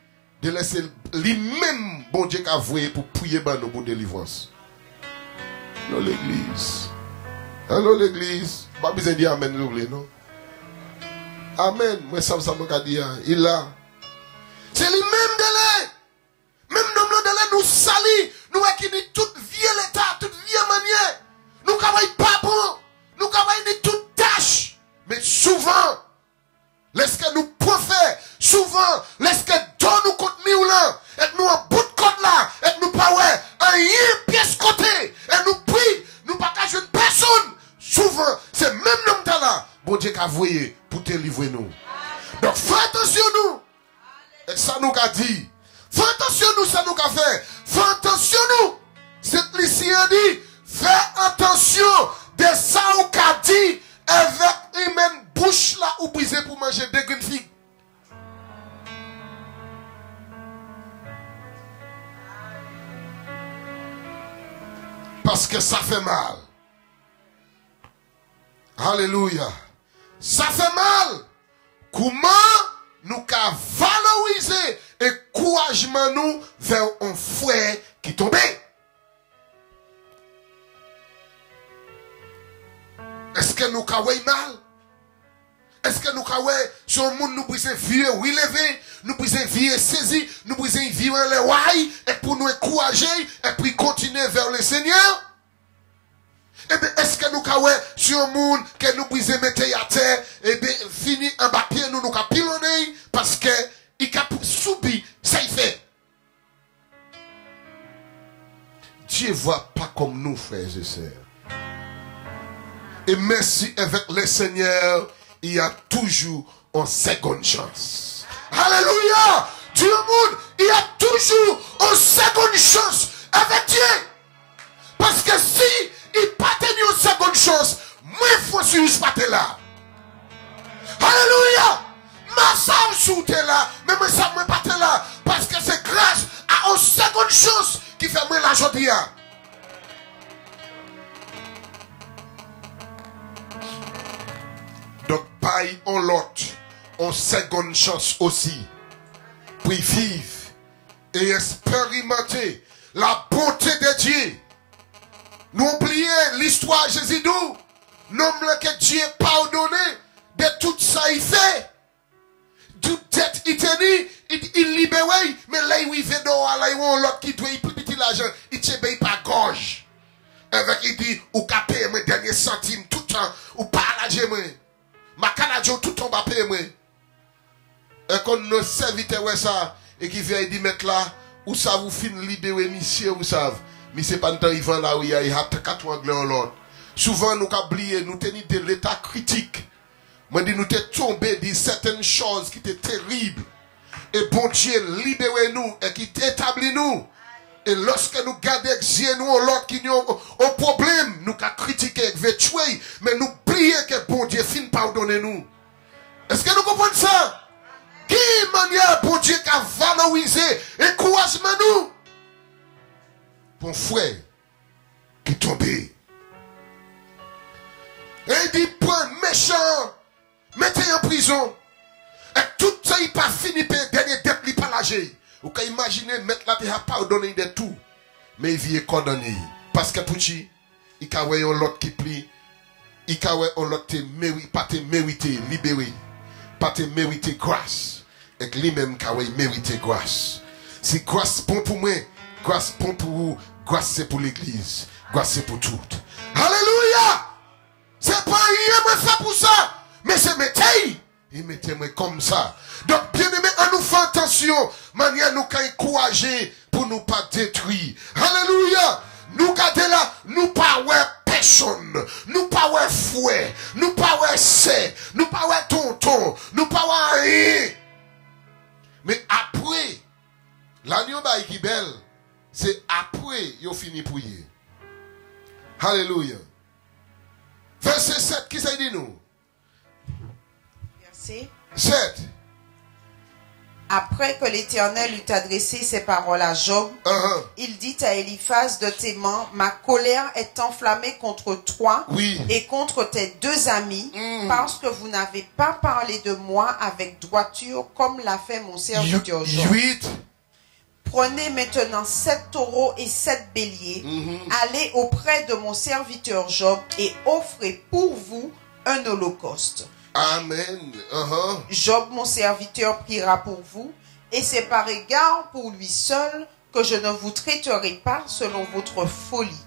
de laisser lui-même, bon Dieu, qui a voué pour prier pour délivrance. Allô l'église. Allô l'église. Pas besoin de dire amen, non? Amen. Moi, ça m'a dit, il a. C'est lui-même de l'air. Même nous de l'air nous salit. Nous qui dit toute vieille l'état, toute vieille manière. Nous travaillons pas bon. Nous travaillons de toute tâche. Mais souvent, laisse que nous profaits. Souvent, laisse que Dieu nous compte nous là. Et nous en bout de compte là. Et nous pas ouais. Un pièce côté. Et nous prie. Nous pas qu'à une personne. Souvent, c'est même nous là. Bon Dieu qu'a voyé pour te livrer nous. Donc, fais attention nous. Et ça nous a dit. Fais attention nous, ça nous a fait. Fais attention nous. Cette lycéen dit, fais attention de ça ou qu'a dit avec une même bouche là ou brisé pour manger des graines figues. Parce que ça fait mal. Alléluia. Ça fait mal. Comment nous qu'à valoriser et couragement nous vers un frère qui tombait? Est-ce que nous qu'à mal? Est-ce que nous qu'à sur le monde nous brisons vieux relever, nous brisons vieux saisir, nous brisons vieux les wailles et pour nous encourager et puis continuer vers le Seigneur? Eh bien, est-ce que nous avons sur le monde que nous brisons mettre à terre, eh bien, fini en bas pied, nous avons pilonné parce que il a subi, ça y fait. Dieu ne voit pas comme nous, frères et sœurs. Et merci avec le Seigneur, il y a toujours une seconde chance. Alléluia! Dieu monde, il y a toujours une seconde chance avec Dieu. Parce que si il n'a pas tenu une seconde chance, moi, il faut suivre pas là. Alléluia! Ma femme sous là, mais moi, ça ne pas là. Parce que c'est grâce à une seconde chance qui fait moi la joie. Donc, pareil, on l'autre, on seconde chance aussi. Pour vivre et expérimenter la bonté de Dieu. Nous oublions l'histoire de Jésus d'où. Nous que Dieu pardonné de tout ça il fait. Toute tête il tenait, il libère, mais là il fait dehors, là il y a l'autre qui doit il petit l'argent, il tient pas gorge. Avec il dit, ou qu'à payer mes derniers centimes tout le temps, ou pas à la moi. Ma canadien tout le temps va payer moi. Et quand nous serviteurs ouais ça, et qui vient dire mettre là, où ça vous fin libérer monsieur, vous savez. Mais c'est pas un temps il va là où il y a 4 anglais en l'autre. Souvent nous oublié, nous tenons de l'état critique. Moi dit nous t'es tombé de certaines choses qui étaient terribles. Et bon Dieu libérez nous et qui établit nous. Et lorsque nous gardons nous l'autre qui nous un problème, nous qu'à critiquer, veut tuer, mais nous prions que bon Dieu finisse pardonner nous. Est-ce que nous comprenons ça? Qui manière bon Dieu qui a valorisé encouragement nous? Bon frère qui tombé. Et il dit, point méchant, mettez en prison. Et tout ça, il pas fini, dernier dette, il pas lâché. Vous pouvez imaginer, mettre la terre à pardonner de tout. Mais il vient condamné. Parce que pour lui, il y a un l'autre qui plie. Il y a un l'autre qui pas te mérité, libéré. Pas te mérité grâce. Et lui-même qui a mérité grâce. Si grâce bon pour moi, grâce bon pour vous, grâce c'est pour l'église. Grâce c'est pour tout. Alléluia! C'est pas rien me fait pour ça. Mais c'est métier. Il mettait moi comme ça. Donc, bien aimé, à nous faire attention. Manière nous qu'à encourager pour nous pas détruire. Alléluia. Nous gardons là, nous pas ouais personne. Nous pas ouais fouet. Nous pas ouais c'est. Nous pas ouais tonton. Nous pas ouais rien. Mais après, l'agneau bail qui belle, c'est après, il fini prier. Alléluia. Verset 7, qui ça dit nous? Verset 7. Après que l'Éternel eut adressé ces paroles à Job, il dit à Eliphaz de Théman, ma colère est enflammée contre toi et contre tes 2 amis, parce que vous n'avez pas parlé de moi avec droiture comme l'a fait mon serviteur Job. Prenez maintenant 7 taureaux et 7 béliers, allez auprès de mon serviteur Job et offrez pour vous un holocauste. Amen. Job, mon serviteur, priera pour vous, et c'est par égard pour lui seul que je ne vous traiterai pas selon votre folie,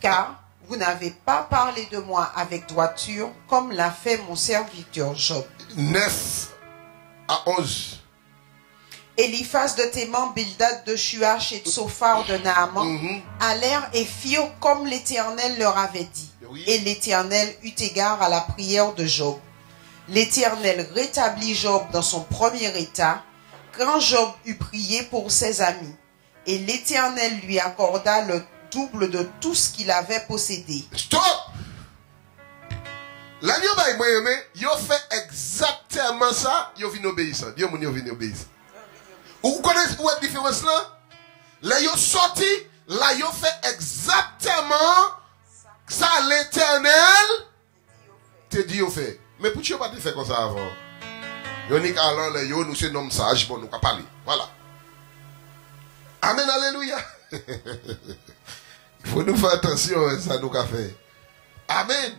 car vous n'avez pas parlé de moi avec droiture, comme l'a fait mon serviteur Job. 9 à 11. Eliphaz de Théman, Bildad de Shuach et Sophar de Naaman allèrent et firent comme l'Éternel leur avait dit. Et l'Éternel eut égard à la prière de Job. L'Éternel rétablit Job dans son premier état, quand Job eut prié pour ses amis. Et l'Éternel lui accorda le double de tout ce qu'il avait possédé. Stop! L'agneau il a fait exactement ça, il vient obéissant. Dieu mon vient obéissant. Vous connaissez la différence là? Là, il a sorti, là, il a fait exactement ça l'Éternel te dit au fait. Mais pourquoi tu n'as pas fait comme ça avant? Nous sommes sages pour nous parler. Voilà. Amen, alléluia. Il faut nous faire attention à ça nous a fait. Amen.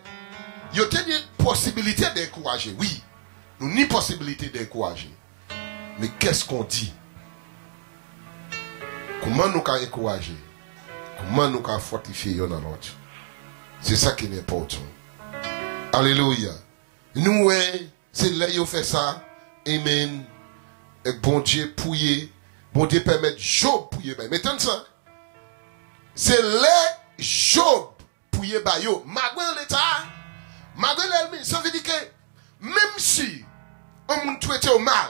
Il y a une possibilité d'encourager. Oui. Nous avons une possibilité d'encourager. Mais qu'est-ce qu'on dit? Comment nous pouvons encourager? Comment nous pouvons fortifier l'un l'autre? C'est ça qui est important. Alléluia. Nous, c'est là qu'il fait ça. Amen. Et bon Dieu pouiller. Bon Dieu permet Job pouiller. Mais tant ça. C'est là Job pouiller bayo. Malgré l'état. Malgré l'ennemi. Ça veut dire que même si on nous traite au mal,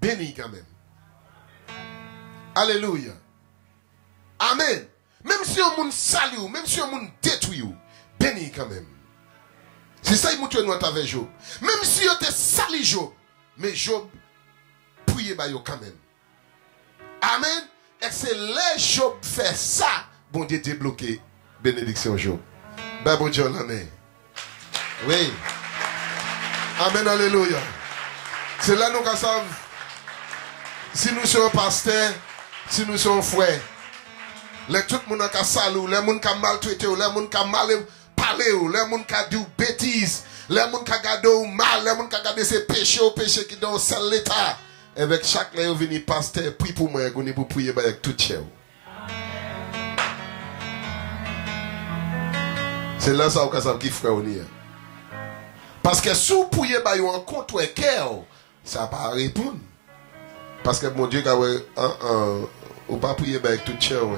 béni quand même. Alléluia. Amen. Même si on nous salue, même si on nous détruit, béni quand même. C'est ça qu'il nous a avec Job. Même si on te sali Job, mais Job priez quand même. Amen. Et c'est là Job fait ça, bon Dieu débloqué. Bénédiction Job. Ben bon Dieu, amen. Oui. Amen, alléluia. C'est là nous savons. Si nous sommes pasteurs, si nous sommes frères, tout le monde a salou, les gens qui ont maltraité, les gens qui ont mal parlé, les gens qui ont dit bêtises, Les gens qui regardent mal, les gens qui regardent ces péchés au péché qui dans seul l'état. Avec chaque là, vous venez pasteur, prie pour moi, vous pour prier avec tout chez vous. C'est là ça vous qui frère on est. Parce que si vous priez en contre un cœur, ça va pas répondre. Parce que mon Dieu, ou pas prier avec tout chez vous.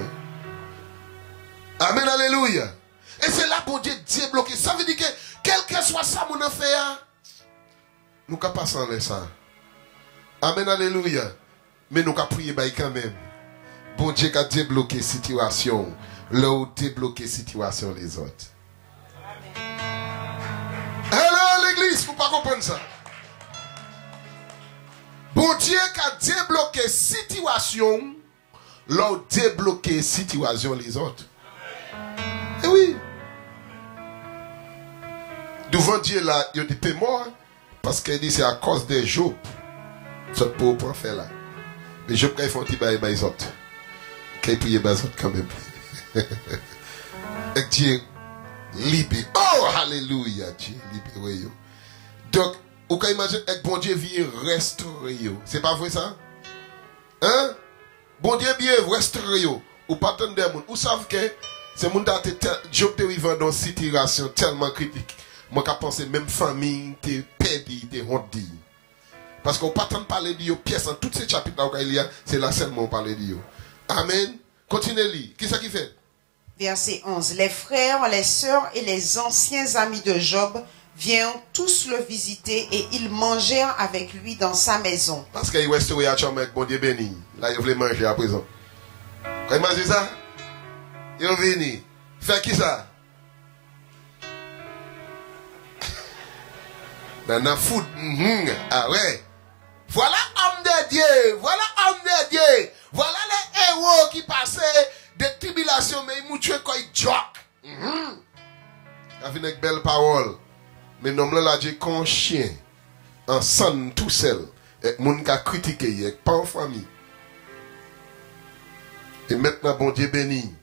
Amen, alléluia. Et c'est là pour Dieu débloquer. Ça veut dire que quel que soit ça mon affaire, nous ne pouvons pas s'en laisser ça. Amen, alléluia. Mais nous pouvons prier quand même. Bon Dieu a débloqué la situation. Là où débloquer la situation les autres. Alors l'église, il ne faut pas comprendre ça. Bon Dieu a débloqué la situation. Là où débloquer la situation les autres. Eh oui. Devant Dieu là, il y a des paiements. Parce qu'il dit c'est à cause des Job. Ça peut pas faire là. Mais Job quand ils font un petit bail les autres. Quand ils prient les autres quand même. Et Dieu libère. Oh alléluia. Dieu libère. Donc, vous pouvez imaginer que bon Dieu vient restaurer. C'est pas vrai ça? Hein? Bon Dieu vient restaurer. Ou pas attendre des gens. Vous savez que c'est mon date Job te vivant dans une situation tellement critique. Moi qui pense même famille te perdu, te honte. Parce qu'on ne peut pas parler de Dieu pièce dans tous ces chapitres là où il y a, c'est là seulement on parle de Dieu. Amen. Continuez. Qui c'est qui fait? Verset 11. Les frères, les sœurs et les anciens amis de Job vinrent tous le visiter et ils mangèrent avec lui dans sa maison. Parce qu'il est restauré à Chom avec bon Dieu béni. Là, il voulait manger à présent. Quand il mange ça, il est venu. Faire qui ça? Dans la foot. Ah ouais. Voilà homme de Dieu. Voilà homme de Dieu. Voilà les héros qui passaient des tribulations, mais ils m'ont tué quand ils joquent. Il a fait une belle parole. Mais non, là, Dieu, comme chien, en son tout seul, et mon qui a critiqué, pas en famille. Et maintenant, bon Dieu béni.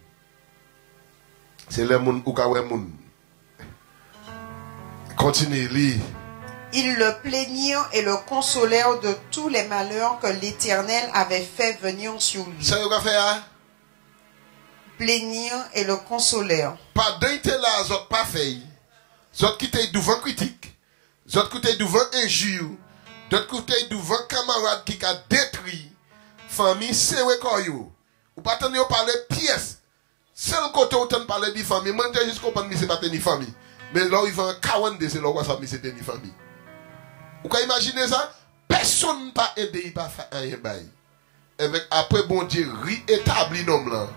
C'est le monde ou kawe moun. Continue, lis. Ils le plaignirent et le consolèrent de tous les malheurs que l'Éternel avait fait venir sur lui. Ça y a fait, hein? Plaignirent et le consolèrent. Pas d'un tel là, zot pas fait. Zot qui t'es devant critique. Zot qui t'es devant injure. D'autres côté devant camarade qui a détruit. Famille, c'est ouais quoi yo. Ou pas t'en parler pièce. Seul côté où t'en parler de famille. Moi, j'ai juste compris que c'est pas ni famille. Mais là, il va en 42, c'est là où ça c'est ni famille. Vous pouvez imaginer ça? Personne n'a pas aidé, il n'a pas fait rien. Avec après, bon Dieu, réétabli l'homme là.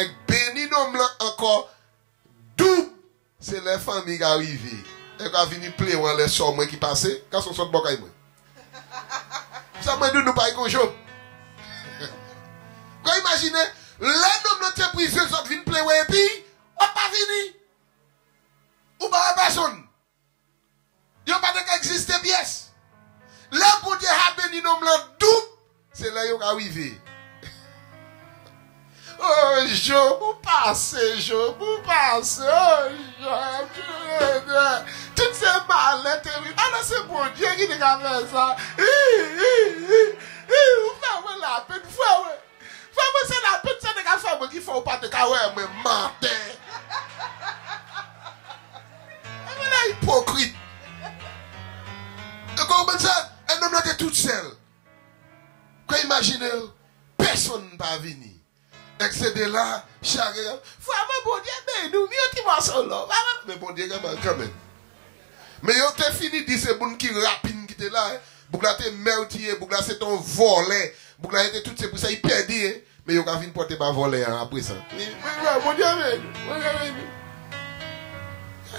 Et béni l'homme là encore. Double, c'est les familles qui arrivent. Et quand vient pleurer les sorts qui passent, quand on sort de Bokaï. Ça m'a dit nous pas y job. Vous imaginez, les hommes de l'entreprise, ils sont venus pleurer et puis, on pas fini. Ou pas personne. Il n'y a pas d'exister pièce. Là, pour Dieu a béni l'homme là, double, c'est là qu'ils arrivé. Oh, Job, vous passez, Job, vous passez. Oh, Job, toutes ces malades, ah, c'est bon Dieu qui nous a fait ça. Vous faites la peine, vous c'est la peine, c'est des femmes qui font pas de carrière, mais matin. Mais là, hypocrite. Et comment ça, un homme là, tout seul. Quand imaginez, personne ne va venir. Excédé là, charrière. Faut avoir bon Dieu, mais nous, nous, on solo. Mais bon Dieu, quand même. Mais yo t'es fini, dit c'est bon qui rapine qui était là. Bougla t'es meurtrier, Bougla c'est ton volet. Bougla était tout, c'est pour ça, il perdit. Mais yo quand vient porter ma volet après ça. Bon Dieu, mais.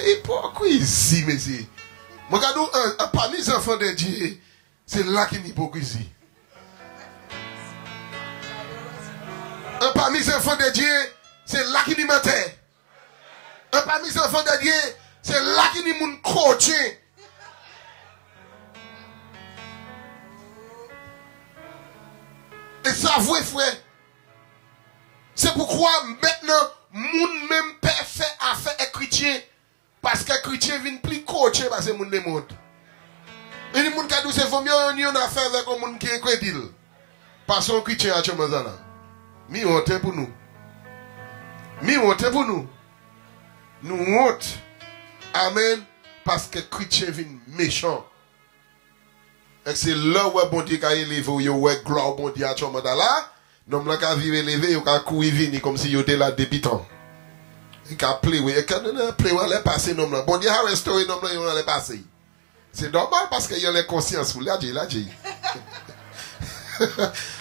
Hypocrisie, monsieur. Regardons, parmi les enfants de Dieu, c'est là qu'il y a l'hypocrisie. Parmi les enfants de Dieu, c'est là qu'il y a mentait. Parmi les enfants de Dieu, c'est là qu'il y a mon coaching. Et ça, vrai frère. C'est pourquoi maintenant, mon même père fait affaire et chrétien. Parce que chrétien vient plus coaché parce que le monde le monde. Et les gens qui disent c'est mieux on a affaire avec un monde qui est crédible. Parce qu'on chrétien a chomazana. Mi honte pour nous. Mi honte pour nous. Nous honte. Amen. Parce que chrétien vient méchant. Et c'est là où bon Dieu a élevé, où il y a gloire bon Dieu à chomazana. Nous avons vu élevé, nous avons courir comme si nous étions là débutant. Il a appelé, oui, et quand on a appelé, on allait passer, bon Dieu a restauré, on allait passer. C'est normal parce qu'il y a la conscience, là, j'ai.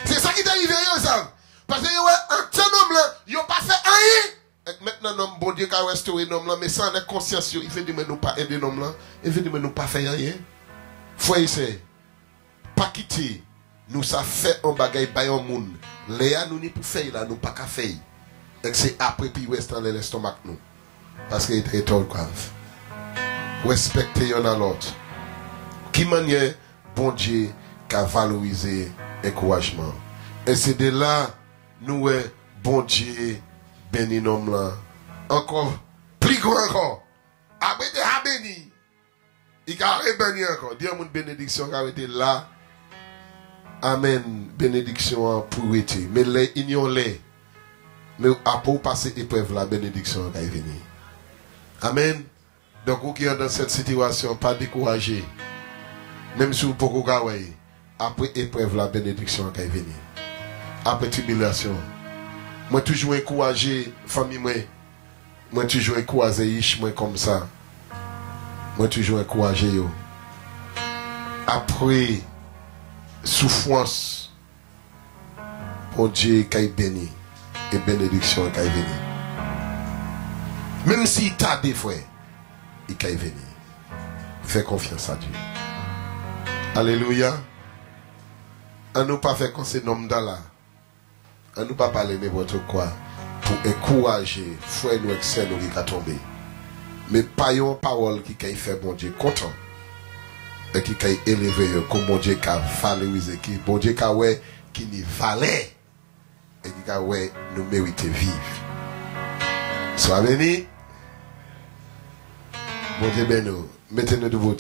C'est ça qui est arrivé, ça. Parce que un tel homme là, il n'a pas fait rien. Et maintenant, bon Dieu a restauré l'homme là, mais sans la conscience, il fait de nous pas aider l'homme là, il fait de nous pas faire rien. Faut essayer. Pas quitter. Nous, ça fait un bagage par un monde. Léa, nous, ni pour faire là, nous pas qu'à faire. Et c'est après, puis, reste dans l'estomac, nous. Parce qu'il est trop grave. Respectez y'en à l'autre. Qui manière, bon Dieu, qu'a valorisé l'encouragement. Et c'est de là, nous, bon Dieu, béni nom là. Encore, plus grand encore. Après, il a béni. Il a béni encore. Dieu, mon bénédiction, qui a été là. Amen. Bénédiction pour être. Mais les ignorés. Mais après passer épreuve, la bénédiction va venir. Amen. Donc, vous qui êtes dans cette situation, pas découragé. Même si vous pouvez gagner. Après épreuve, la bénédiction va venir. Après tribulation. Moi, toujours encouragé, famille, moi, toujours encouragé, moi, comme ça. Moi, toujours encouragé, yo. Après souffrance, pour Dieu qui est béni et bénédiction qui est béni. Même s'il t'a des fois, il est béni. Fais confiance à Dieu. Alléluia. On nous pas fait comme ces noms là. On nous pas parler n'importe quoi pour encourager frère nous excès nous qui a tombé. Mais pas une parole qui fait bon Dieu content. Et qui a élevé, comme bon Dieu qui a valorisé, qui bon Dieu qui a ouais, qui nous valait, et qui a ouais, nous mériter vivre. Sois béni. Bon Dieu, ben nous, mettez-nous debout.